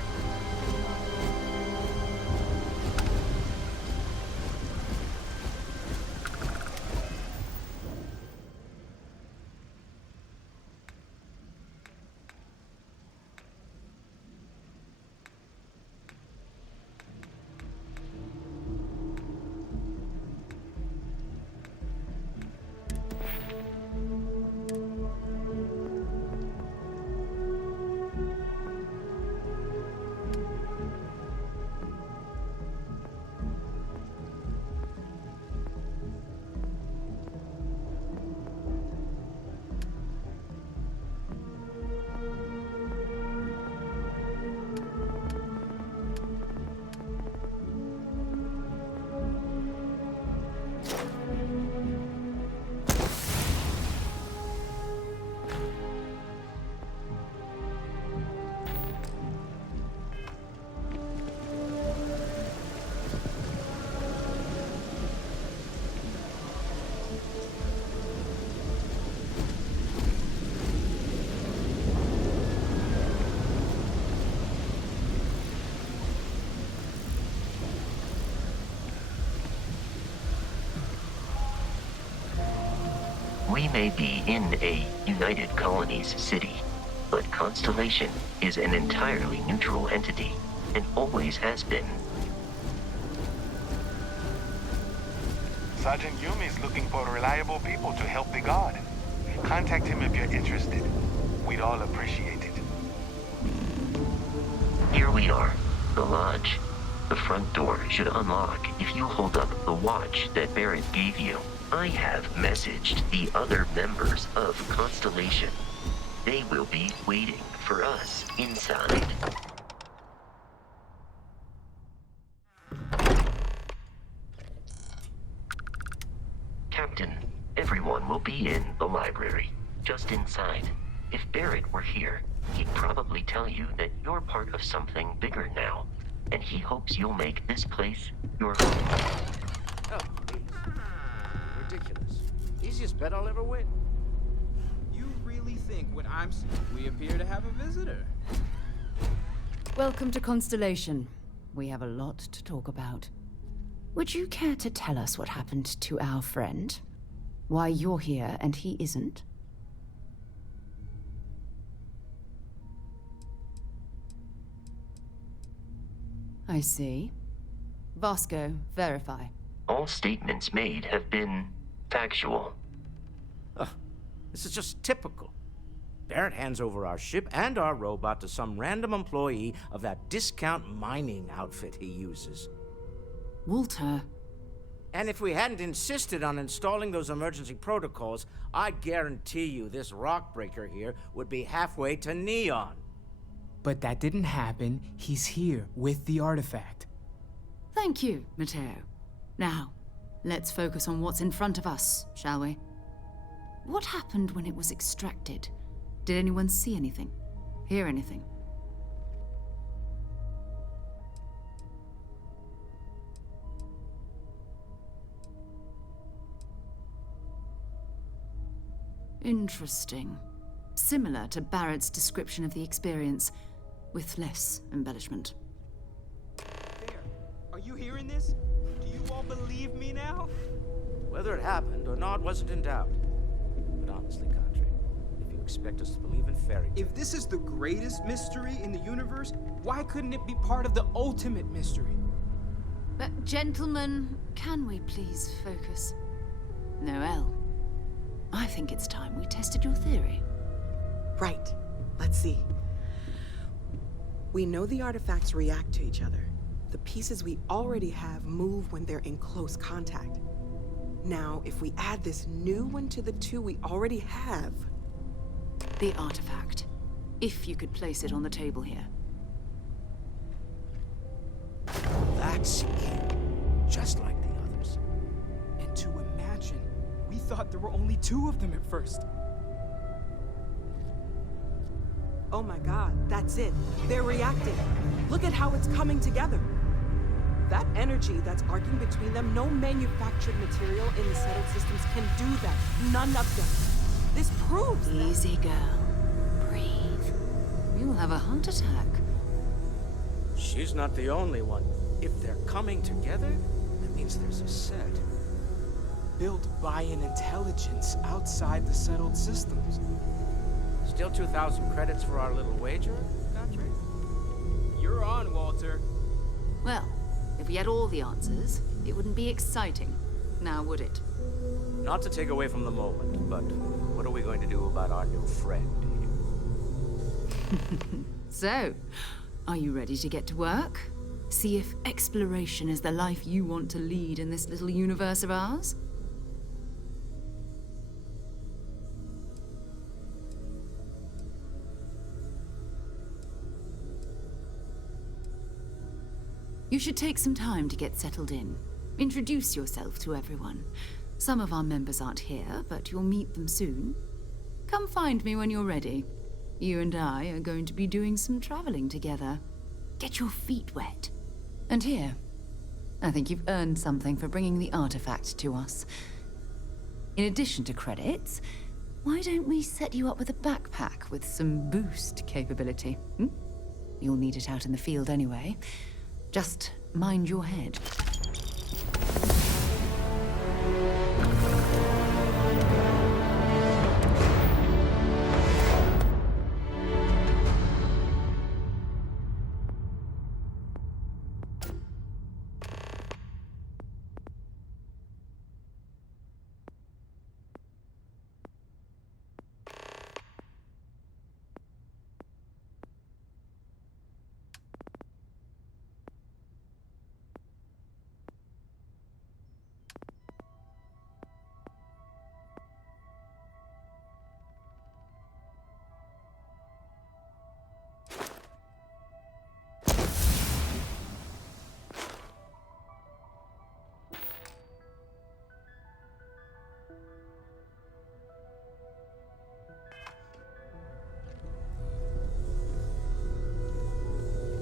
We may be in a United Colonies city, but Constellation is an entirely neutral entity, and always has been. Sergeant Yumi's looking for reliable people to help the Guard. Contact him if you're interested. We'd all appreciate it. Here we are, the lodge. The front door should unlock if you hold up the watch that Barrett gave you. I have messaged the other members of Constellation. They will be waiting for us inside. Captain, everyone will be in the library, just inside. If Barrett were here, he'd probably tell you that you're part of something bigger now, and he hopes you'll make this place your home. Oh, please. Ridiculous. Easiest bet I'll ever win. You really think what I'm saying? We appear to have a visitor. Welcome to Constellation. We have a lot to talk about. Would you care to tell us what happened to our friend? Why you're here and he isn't? I see. Vasco, verify. All statements made have been factual. Ugh, this is just typical. Barrett hands over our ship and our robot to some random employee of that discount mining outfit he uses. Walter. And if we hadn't insisted on installing those emergency protocols, I guarantee you this rock breaker here would be halfway to Neon. But that didn't happen. He's here with the artifact. Thank you, Matteo. Now, let's focus on what's in front of us, shall we? What happened when it was extracted? Did anyone see anything? Hear anything? Interesting. Similar to Barrett's description of the experience, with less embellishment. There. Are you hearing this? Do you all believe me now? Whether it happened or not wasn't in doubt. But honestly, Country, if you expect us to believe in fairy tales... If this is the greatest mystery in the universe, why couldn't it be part of the ultimate mystery? But gentlemen, can we please focus? Noel, I think it's time we tested your theory. Right. Let's see. We know the artifacts react to each other. The pieces we already have move when they're in close contact. Now, if we add this new one to the two we already have... The artifact. If you could place it on the table here. That's it. Just like the others. And to imagine, we thought there were only 2 of them at first. Oh my god, that's it. They're reacting. Look at how it's coming together. That energy that's arcing between them, no manufactured material in the settled systems can do that. None of them. This proves that... Easy, girl. Breathe. You'll have a heart attack. She's not the only one. If they're coming together, that means there's a set. Built by an intelligence outside the settled systems. Still 2,000 credits for our little wager, Country? You're on, Walter. Well, if we had all the answers, it wouldn't be exciting, now would it? Not to take away from the moment, but what are we going to do about our new friend here? So, are you ready to get to work? See if exploration is the life you want to lead in this little universe of ours? You should take some time to get settled in. Introduce yourself to everyone. Some of our members aren't here, but you'll meet them soon. Come find me when you're ready. You and I are going to be doing some traveling together. Get your feet wet. And here, I think you've earned something for bringing the artifact to us. In addition to credits, why don't we set you up with a backpack with some boost capability? You'll need it out in the field anyway. Just mind your head.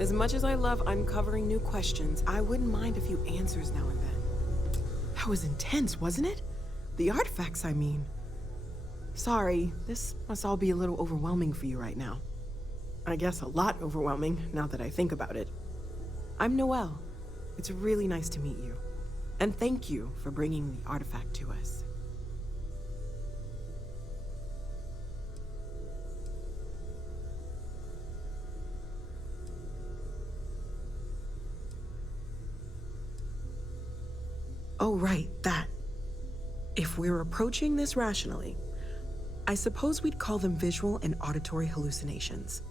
As much as I love uncovering new questions, I wouldn't mind a few answers now and then. That was intense, wasn't it? The artifacts, I mean. Sorry, this must all be a little overwhelming for you right now. I guess a lot overwhelming, now that I think about it. I'm Noelle. It's really nice to meet you. And thank you for bringing the artifact to us. Oh, right, that. If we're approaching this rationally, I suppose we'd call them visual and auditory hallucinations.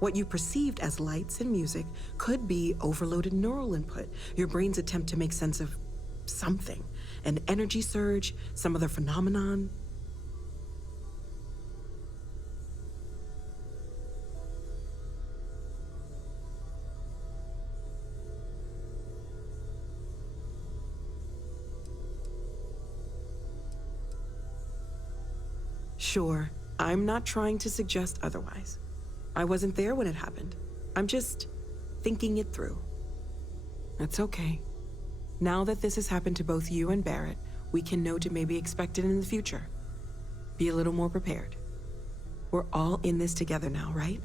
What you perceived as lights and music could be overloaded neural input, your brain's attempt to make sense of something, an energy surge, some other phenomenon. Sure, I'm not trying to suggest otherwise. I wasn't there when it happened. I'm just thinking it through. That's okay. Now that this has happened to both you and Barrett, we can know to maybe expect it in the future. Be a little more prepared. We're all in this together now, right?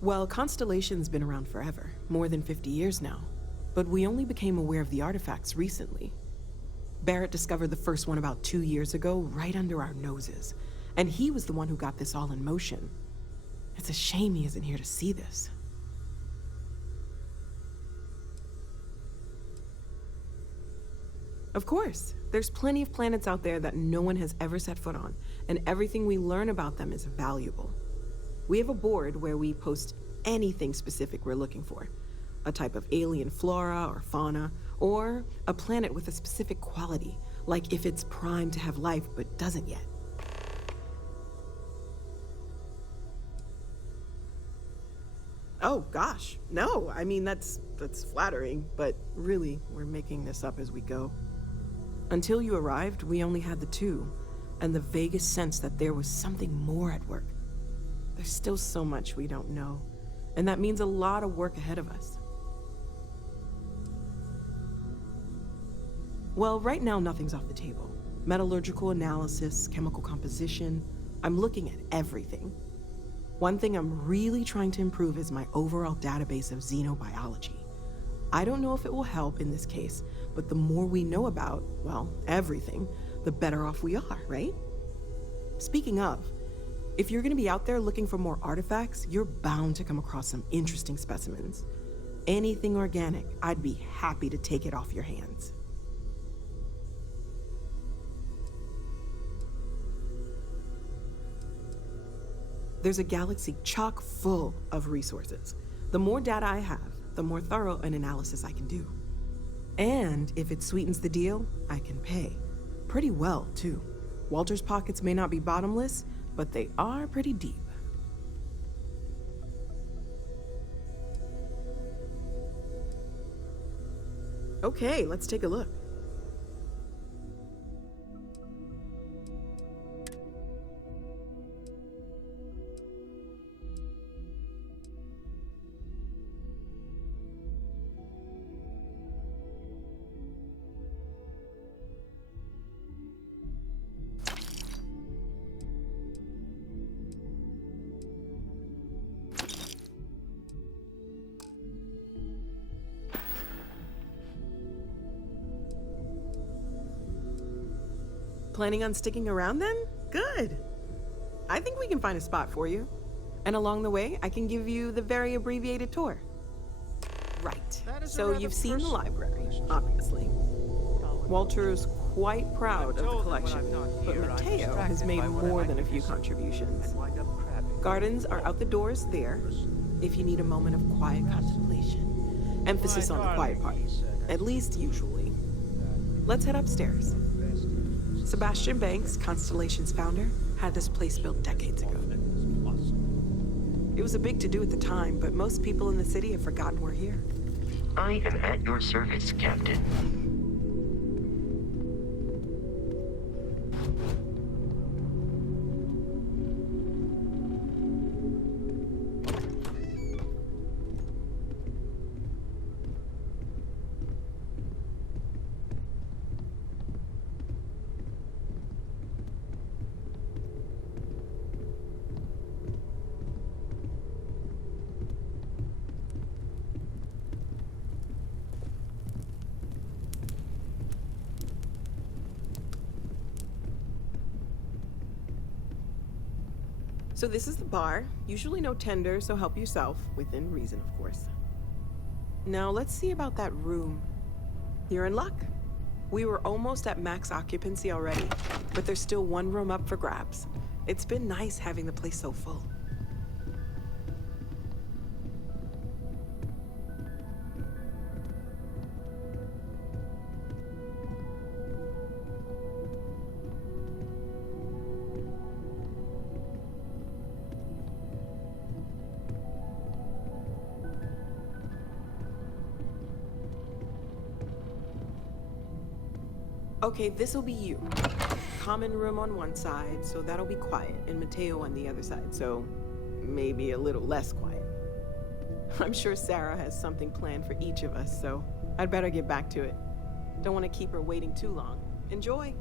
Well, Constellation's been around forever, more than 50 years now. But we only became aware of the artifacts recently. Barrett discovered the first one about 2 years ago, right under our noses. And he was the one who got this all in motion. It's a shame he isn't here to see this. Of course, there's plenty of planets out there that no one has ever set foot on, and everything we learn about them is valuable. We have a board where we post anything specific we're looking for. A type of alien flora or fauna, or a planet with a specific quality, like if it's primed to have life but doesn't yet. Oh gosh, no, I mean that's flattering, but really, we're making this up as we go. Until you arrived, we only had the two, and the vaguest sense that there was something more at work. There's still so much we don't know, and that means a lot of work ahead of us. Well, right now, nothing's off the table. Metallurgical analysis, chemical composition, I'm looking at everything. One thing I'm really trying to improve is my overall database of xenobiology. I don't know if it will help in this case, but the more we know about, well, everything, the better off we are, right? Speaking of, if you're gonna be out there looking for more artifacts, you're bound to come across some interesting specimens. Anything organic, I'd be happy to take it off your hands. There's a galaxy chock full of resources. The more data I have, the more thorough an analysis I can do. And if it sweetens the deal, I can pay. Pretty well, too. Walter's pockets may not be bottomless, but they are pretty deep. Okay, let's take a look. Planning on sticking around then? Good. I think we can find a spot for you. And along the way, I can give you the very abbreviated tour. Right. So you've seen the library, obviously. Walter's quite proud of the collection, but Mateo has made more than a few contributions. Gardens are out the doors there, if you need a moment of quiet contemplation. Emphasis on the quiet part, at least usually. Let's head upstairs. Sebastian Banks, Constellation's founder, had this place built decades ago. It was a big to-do at the time, but most people in the city have forgotten we're here. I am at your service, Captain. So this is the bar. Usually no tender, so help yourself. Within reason, of course. Now let's see about that room. You're in luck. We were almost at max occupancy already, but there's still one room up for grabs. It's been nice having the place so full. Okay, this'll be you. Common room on one side, so that'll be quiet, and Mateo on the other side, so maybe a little less quiet. I'm sure Sarah has something planned for each of us, so I'd better get back to it. Don't want to keep her waiting too long. Enjoy!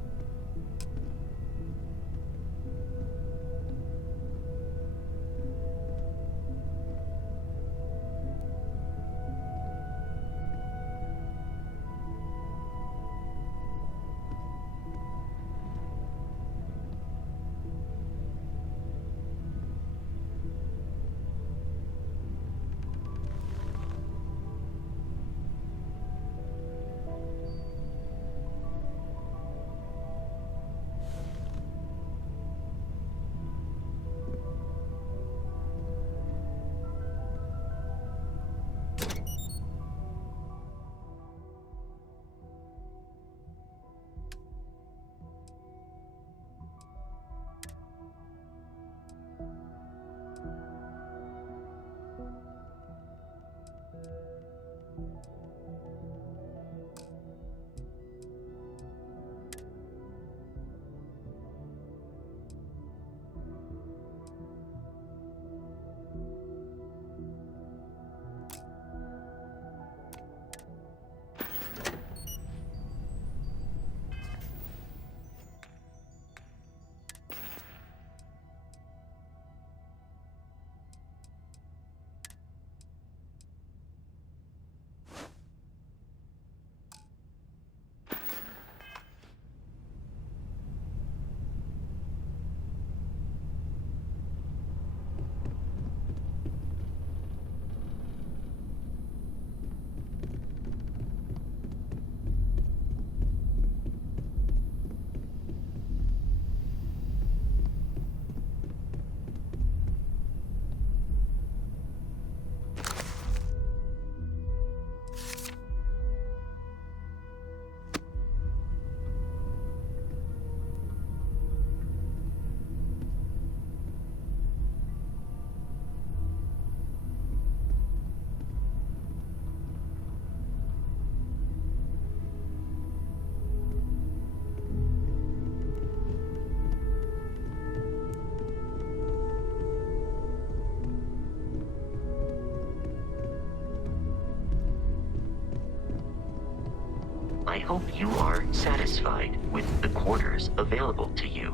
I hope you are satisfied with the quarters available to you.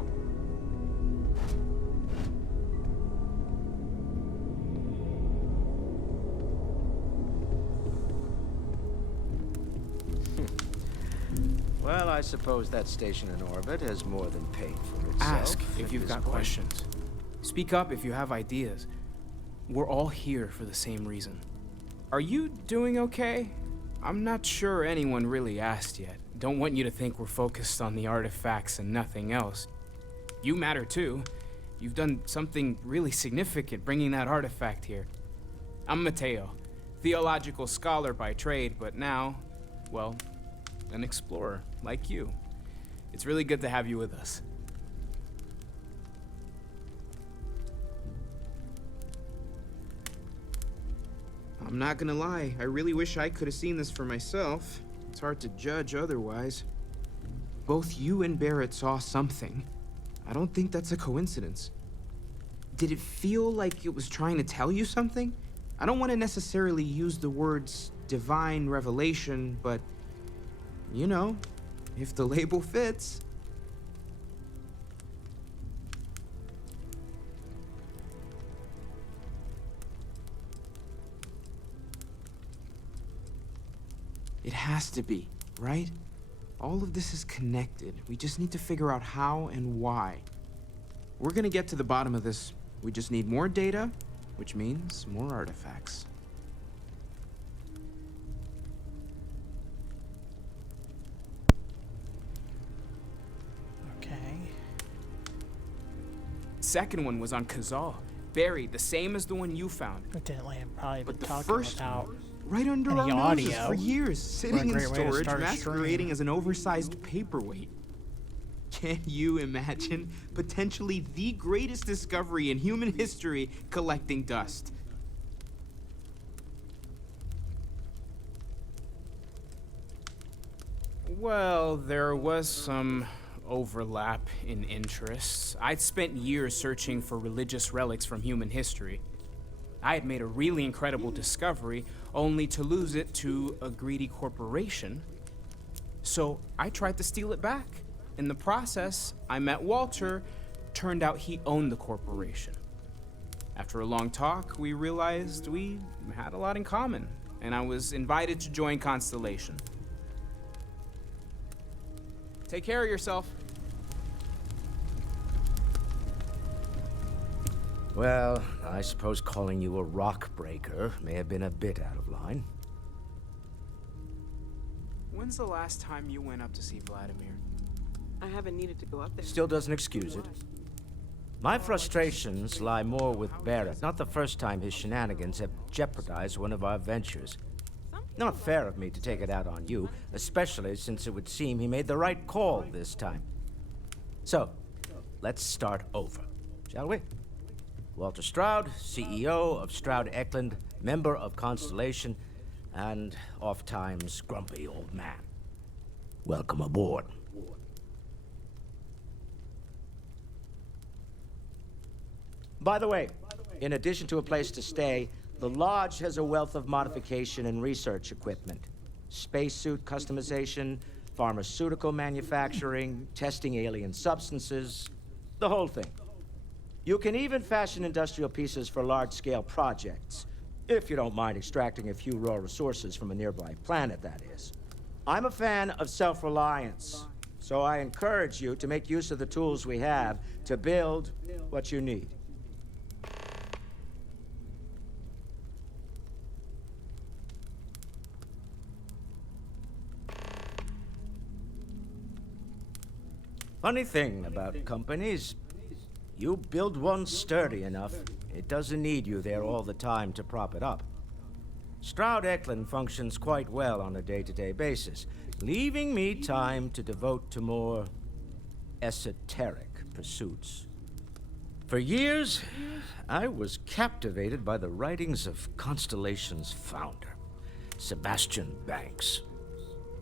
Well, I suppose that station in orbit has more than paid for itself. Ask if at you've this got point. questions. Speak up if you have ideas. We're all here for the same reason. Are you doing okay? I'm not sure anyone really asked yet. Don't want you to think we're focused on the artifacts and nothing else. You matter too. You've done something really significant bringing that artifact here. I'm Mateo, theological scholar by trade, but now, well, an explorer like you. It's really good to have you with us. I'm not gonna lie, I really wish I could have seen this for myself. It's hard to judge otherwise. Both you and Barrett saw something. I don't think that's a coincidence. Did it feel like it was trying to tell you something? I don't want to necessarily use the words divine revelation, but you know, if the label fits. It has to be, right? All of this is connected. We just need to figure out how and why. We're gonna get to the bottom of this We just need more data, which means more artifacts. Okay. Second one was on Kazal. Buried, the same as the one you found. Evidently, I'm probably been But the talking first about one, right under our any noses audio for years, sitting in great way to storage, start a masquerading stream. as an oversized paperweight. Can you imagine potentially the greatest discovery in human history collecting dust? Well, there was some overlap in interests. I'd spent years searching for religious relics from human history. I had made a really incredible discovery, only to lose it to a greedy corporation. So I tried to steal it back. In the process, I met Walter. Turned out he owned the corporation. After a long talk, we realized we had a lot in common, and I was invited to join Constellation. Take care of yourself. Well, I suppose calling you a rock breaker may have been a bit out of line. When's the last time you went up to see Vladimir? I haven't needed to go up there. Still doesn't excuse it. My frustrations lie more with Barrett. Not the first time his shenanigans have jeopardized one of our ventures. Not fair of me to take it out on you, especially since it would seem he made the right call this time. So, let's start over, shall we? Walter Stroud, CEO of Stroud Eklund, member of Constellation, and oft-times grumpy old man. Welcome aboard. By the way, in addition to a place to stay, the Lodge has a wealth of modification and research equipment. Spacesuit customization, pharmaceutical manufacturing, testing alien substances, the whole thing. You can even fashion industrial pieces for large-scale projects, if you don't mind extracting a few raw resources from a nearby planet, that is. I'm a fan of self-reliance, so I encourage you to make use of the tools we have to build what you need. Funny thing about companies, you build one sturdy enough, it doesn't need you there all the time to prop it up. Stroud Eklund functions quite well on a day-to-day basis, leaving me time to devote to more esoteric pursuits. For years, I was captivated by the writings of Constellation's founder, Sebastian Banks.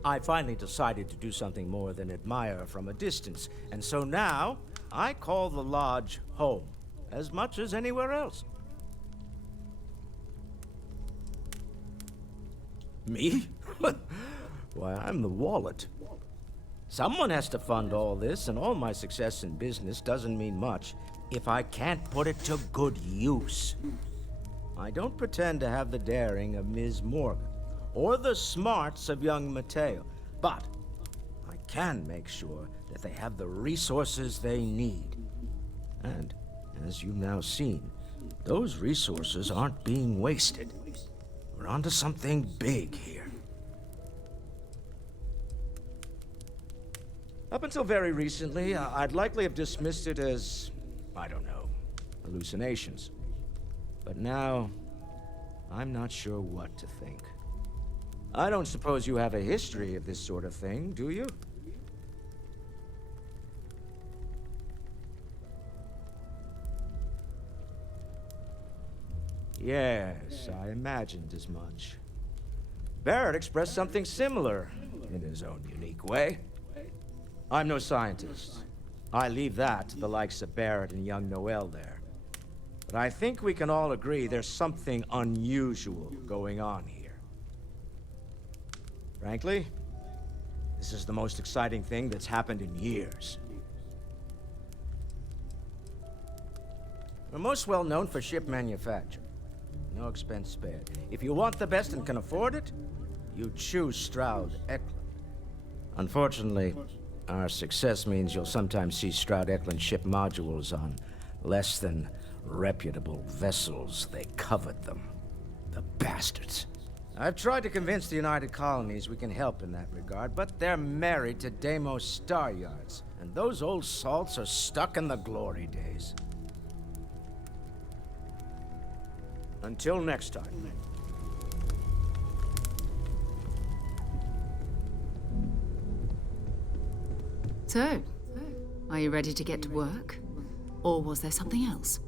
I finally decided to do something more than admire from a distance, and so now I call the Lodge home, as much as anywhere else. Me? Why, I'm the wallet. Someone has to fund all this, and all my success in business doesn't mean much if I can't put it to good use. I don't pretend to have the daring of Ms. Morgan, or the smarts of young Mateo, but I can make sure that they have the resources they need. And, as you've now seen, those resources aren't being wasted. We're onto something big here. Up until very recently, I'd likely have dismissed it as, I don't know, hallucinations. But now, I'm not sure what to think. I don't suppose you have a history of this sort of thing, do you? Yes, I imagined as much. Barrett expressed something similar, in his own unique way. I'm no scientist. I leave that to the likes of Barrett and young Noel there. But I think we can all agree there's something unusual going on here. Frankly, this is the most exciting thing that's happened in years. We're most well known for ship manufacture. No expense spared. If you want the best and can afford it, you choose Stroud Eklund. Unfortunately, our success means you'll sometimes see Stroud Eklund ship modules on less than reputable vessels, they covered them. The bastards. I've tried to convince the United Colonies we can help in that regard, but they're married to Deimos Star Yards, and those old salts are stuck in the glory days. Until next time. So, are you ready to get to work? Or was there something else?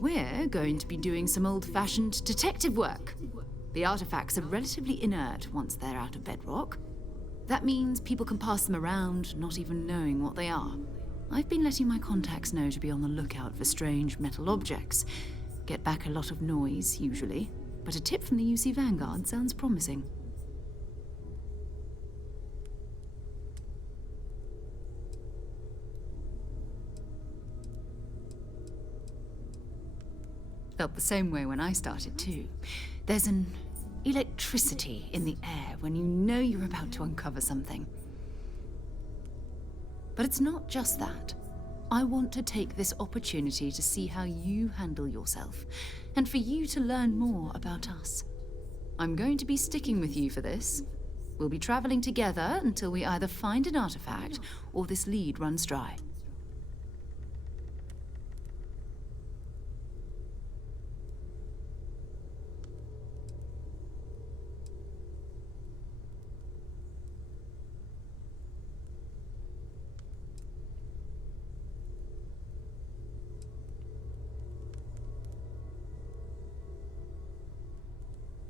We're going to be doing some old-fashioned detective work. The artifacts are relatively inert once they're out of bedrock. That means people can pass them around, not even knowing what they are. I've been letting my contacts know to be on the lookout for strange metal objects. Get back a lot of noise, usually, but a tip from the UC Vanguard sounds promising. Felt the same way when I started, too. There's an electricity in the air when you know you're about to uncover something. But it's not just that. I want to take this opportunity to see how you handle yourself, and for you to learn more about us. I'm going to be sticking with you for this. We'll be traveling together until we either find an artifact or this lead runs dry.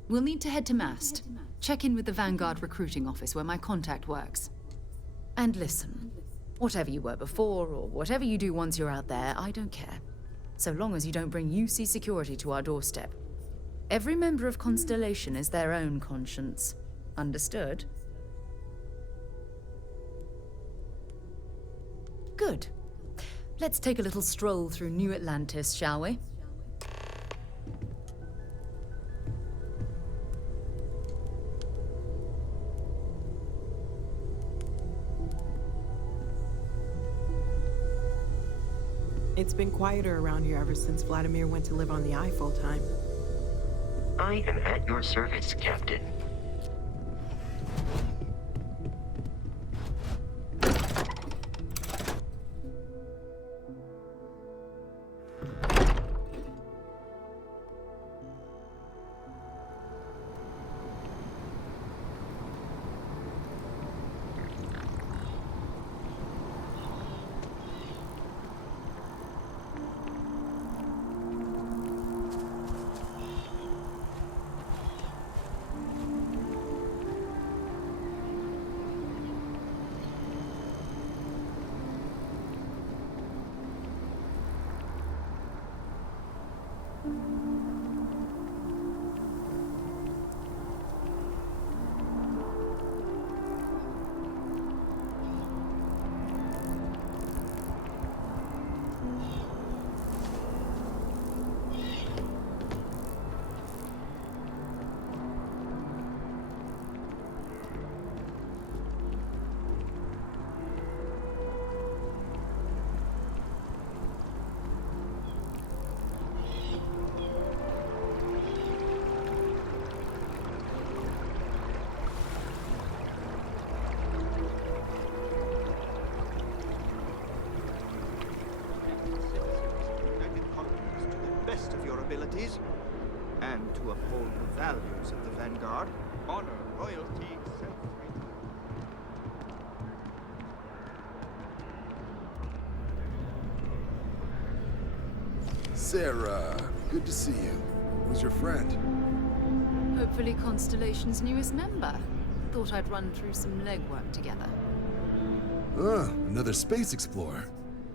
We'll need to head to Mast. Check in with the Vanguard recruiting office where my contact works. And listen, whatever you were before, or whatever you do once you're out there, I don't care. So long as you don't bring UC security to our doorstep. Every member of Constellation is their own conscience. Understood? Good. Let's take a little stroll through New Atlantis, shall we? It's been quieter around here ever since Vladimir went to live on the Eye full-time. I am at your service, Captain. Abilities, and to uphold the values of the Vanguard, honor, loyalty, self-reliance. Sarah, good to see you. Who's your friend? Hopefully Constellation's newest member. Thought I'd run through some legwork together. Another space explorer.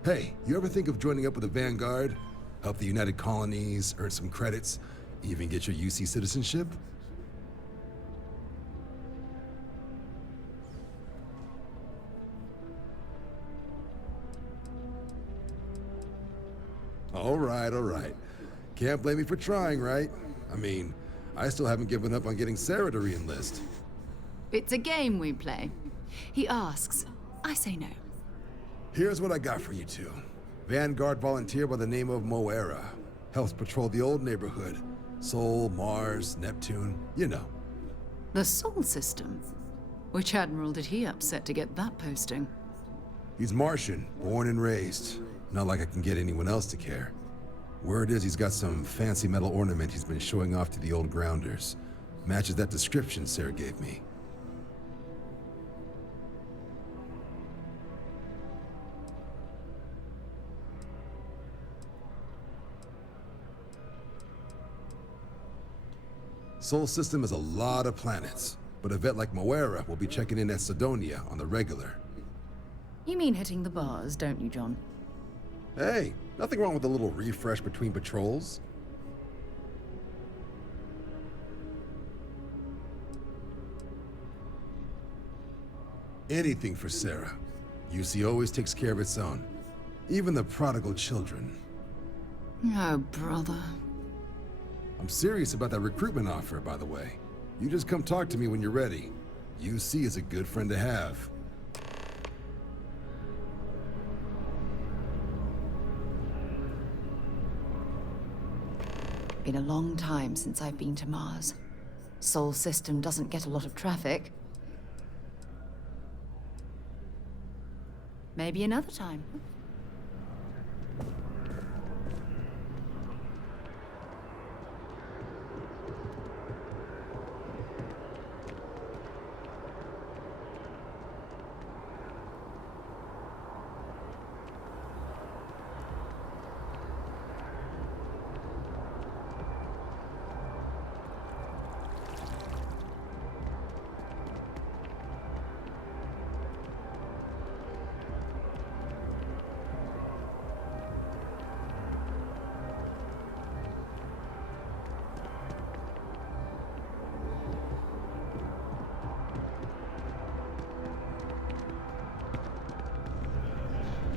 Hey, you ever think of joining up with the Vanguard? Help the United Colonies, earn some credits, even get your UC citizenship? All right. Can't blame me for trying, right? I mean, I still haven't given up on getting Sarah to re-enlist. It's a game we play. He asks, I say no. Here's what I got for you two. Vanguard volunteer by the name of Moera. Helps patrol the old neighborhood. Sol, Mars, Neptune, you know. The Sol system? Which admiral did he upset to get that posting? He's Martian, born and raised. Not like I can get anyone else to care. Word is he's got some fancy metal ornament he's been showing off to the old grounders. Matches that description Sarah gave me. Sol system is a lot of planets, but a vet like Moera will be checking in at Sidonia on the regular. You mean hitting the bars, don't you, John? Hey, nothing wrong with a little refresh between patrols. Anything for Sarah. UC always takes care of its own. Even the prodigal children. Oh, brother. I'm serious about that recruitment offer, by the way. You just come talk to me when you're ready. UC is a good friend to have. Been a long time since I've been to Mars. Sol system doesn't get a lot of traffic. Maybe another time.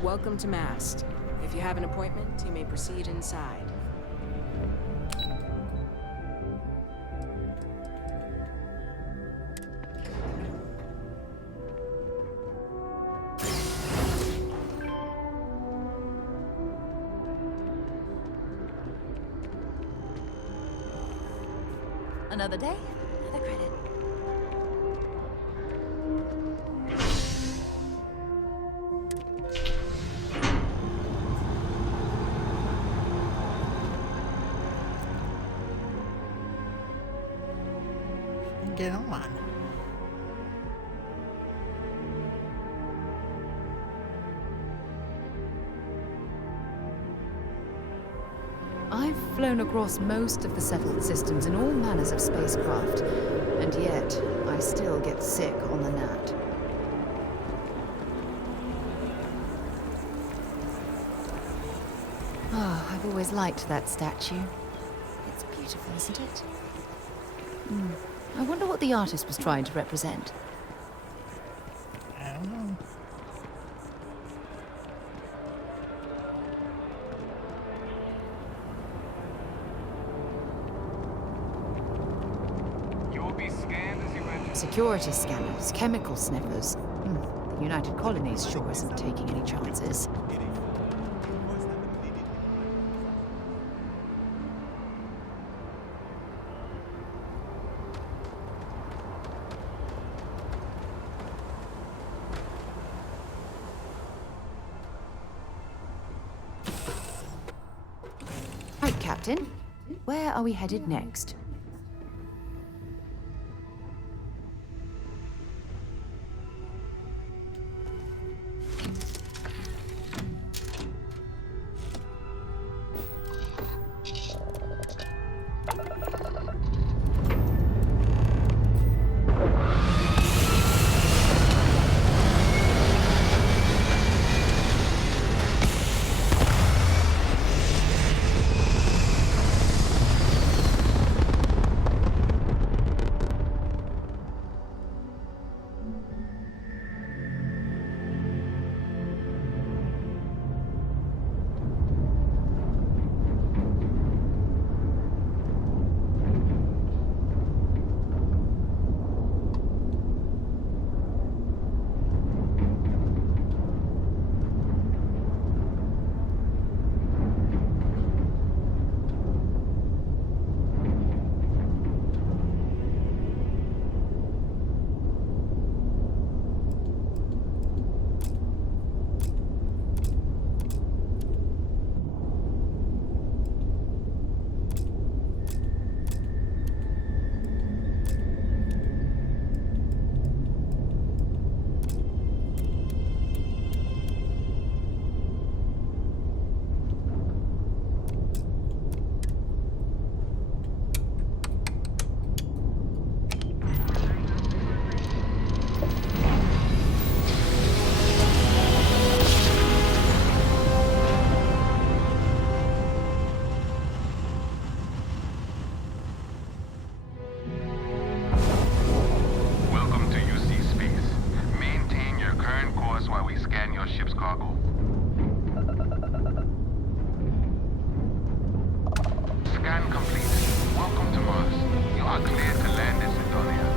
Welcome to Mast. If you have an appointment, you may proceed inside. Another day, another credit. Get on. I've flown across most of the settled systems in all manners of spacecraft, and yet I still get sick on the gnat. Oh, I've always liked that statue. It's beautiful, isn't it? I wonder what the artist was trying to represent. I don't know. You'll be scanned as you enter. Security scanners, chemical sniffers. The United Colonies sure isn't taking any chances. Right, Captain. Where are we headed next? are cleared to land in Sidonia.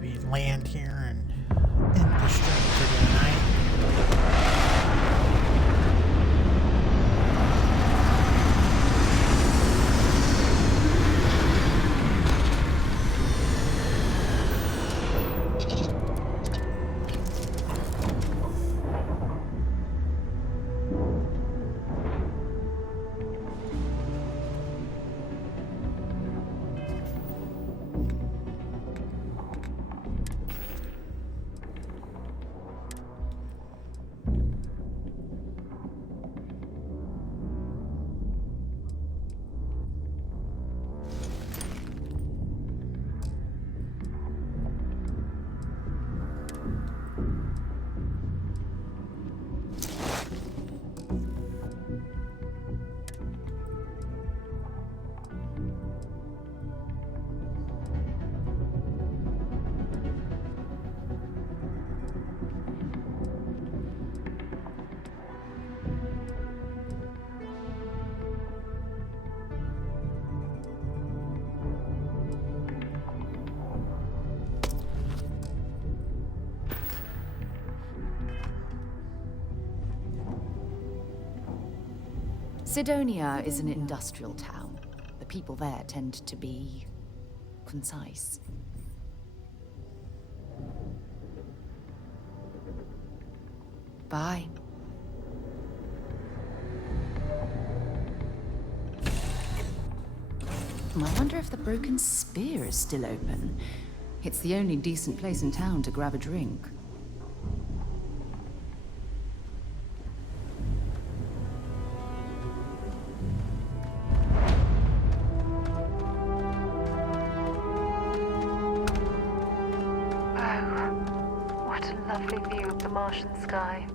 Maybe land here and end the stream for the night. Sidonia is an industrial town. The people there tend to be concise. Bye. I wonder if the Broken Spear is still open. It's the only decent place in town to grab a drink. Sky.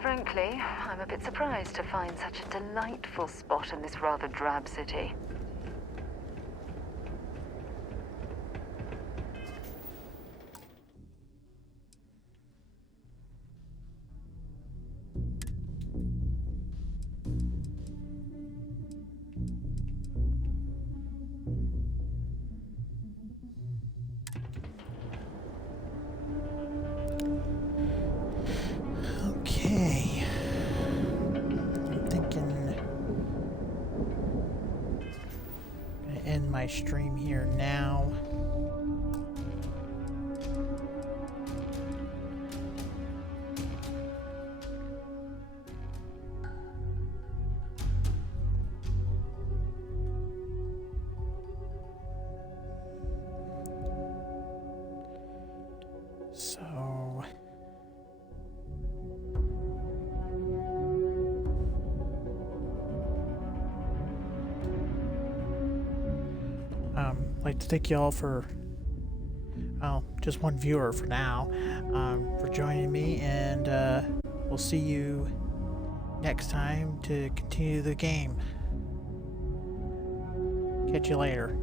Frankly, I'm a bit surprised to find such a delightful spot in this rather drab city. My stream here now. So I'd like to thank you all for, well, just one viewer for now, for joining me, and we'll see you next time to continue the game. Catch you later.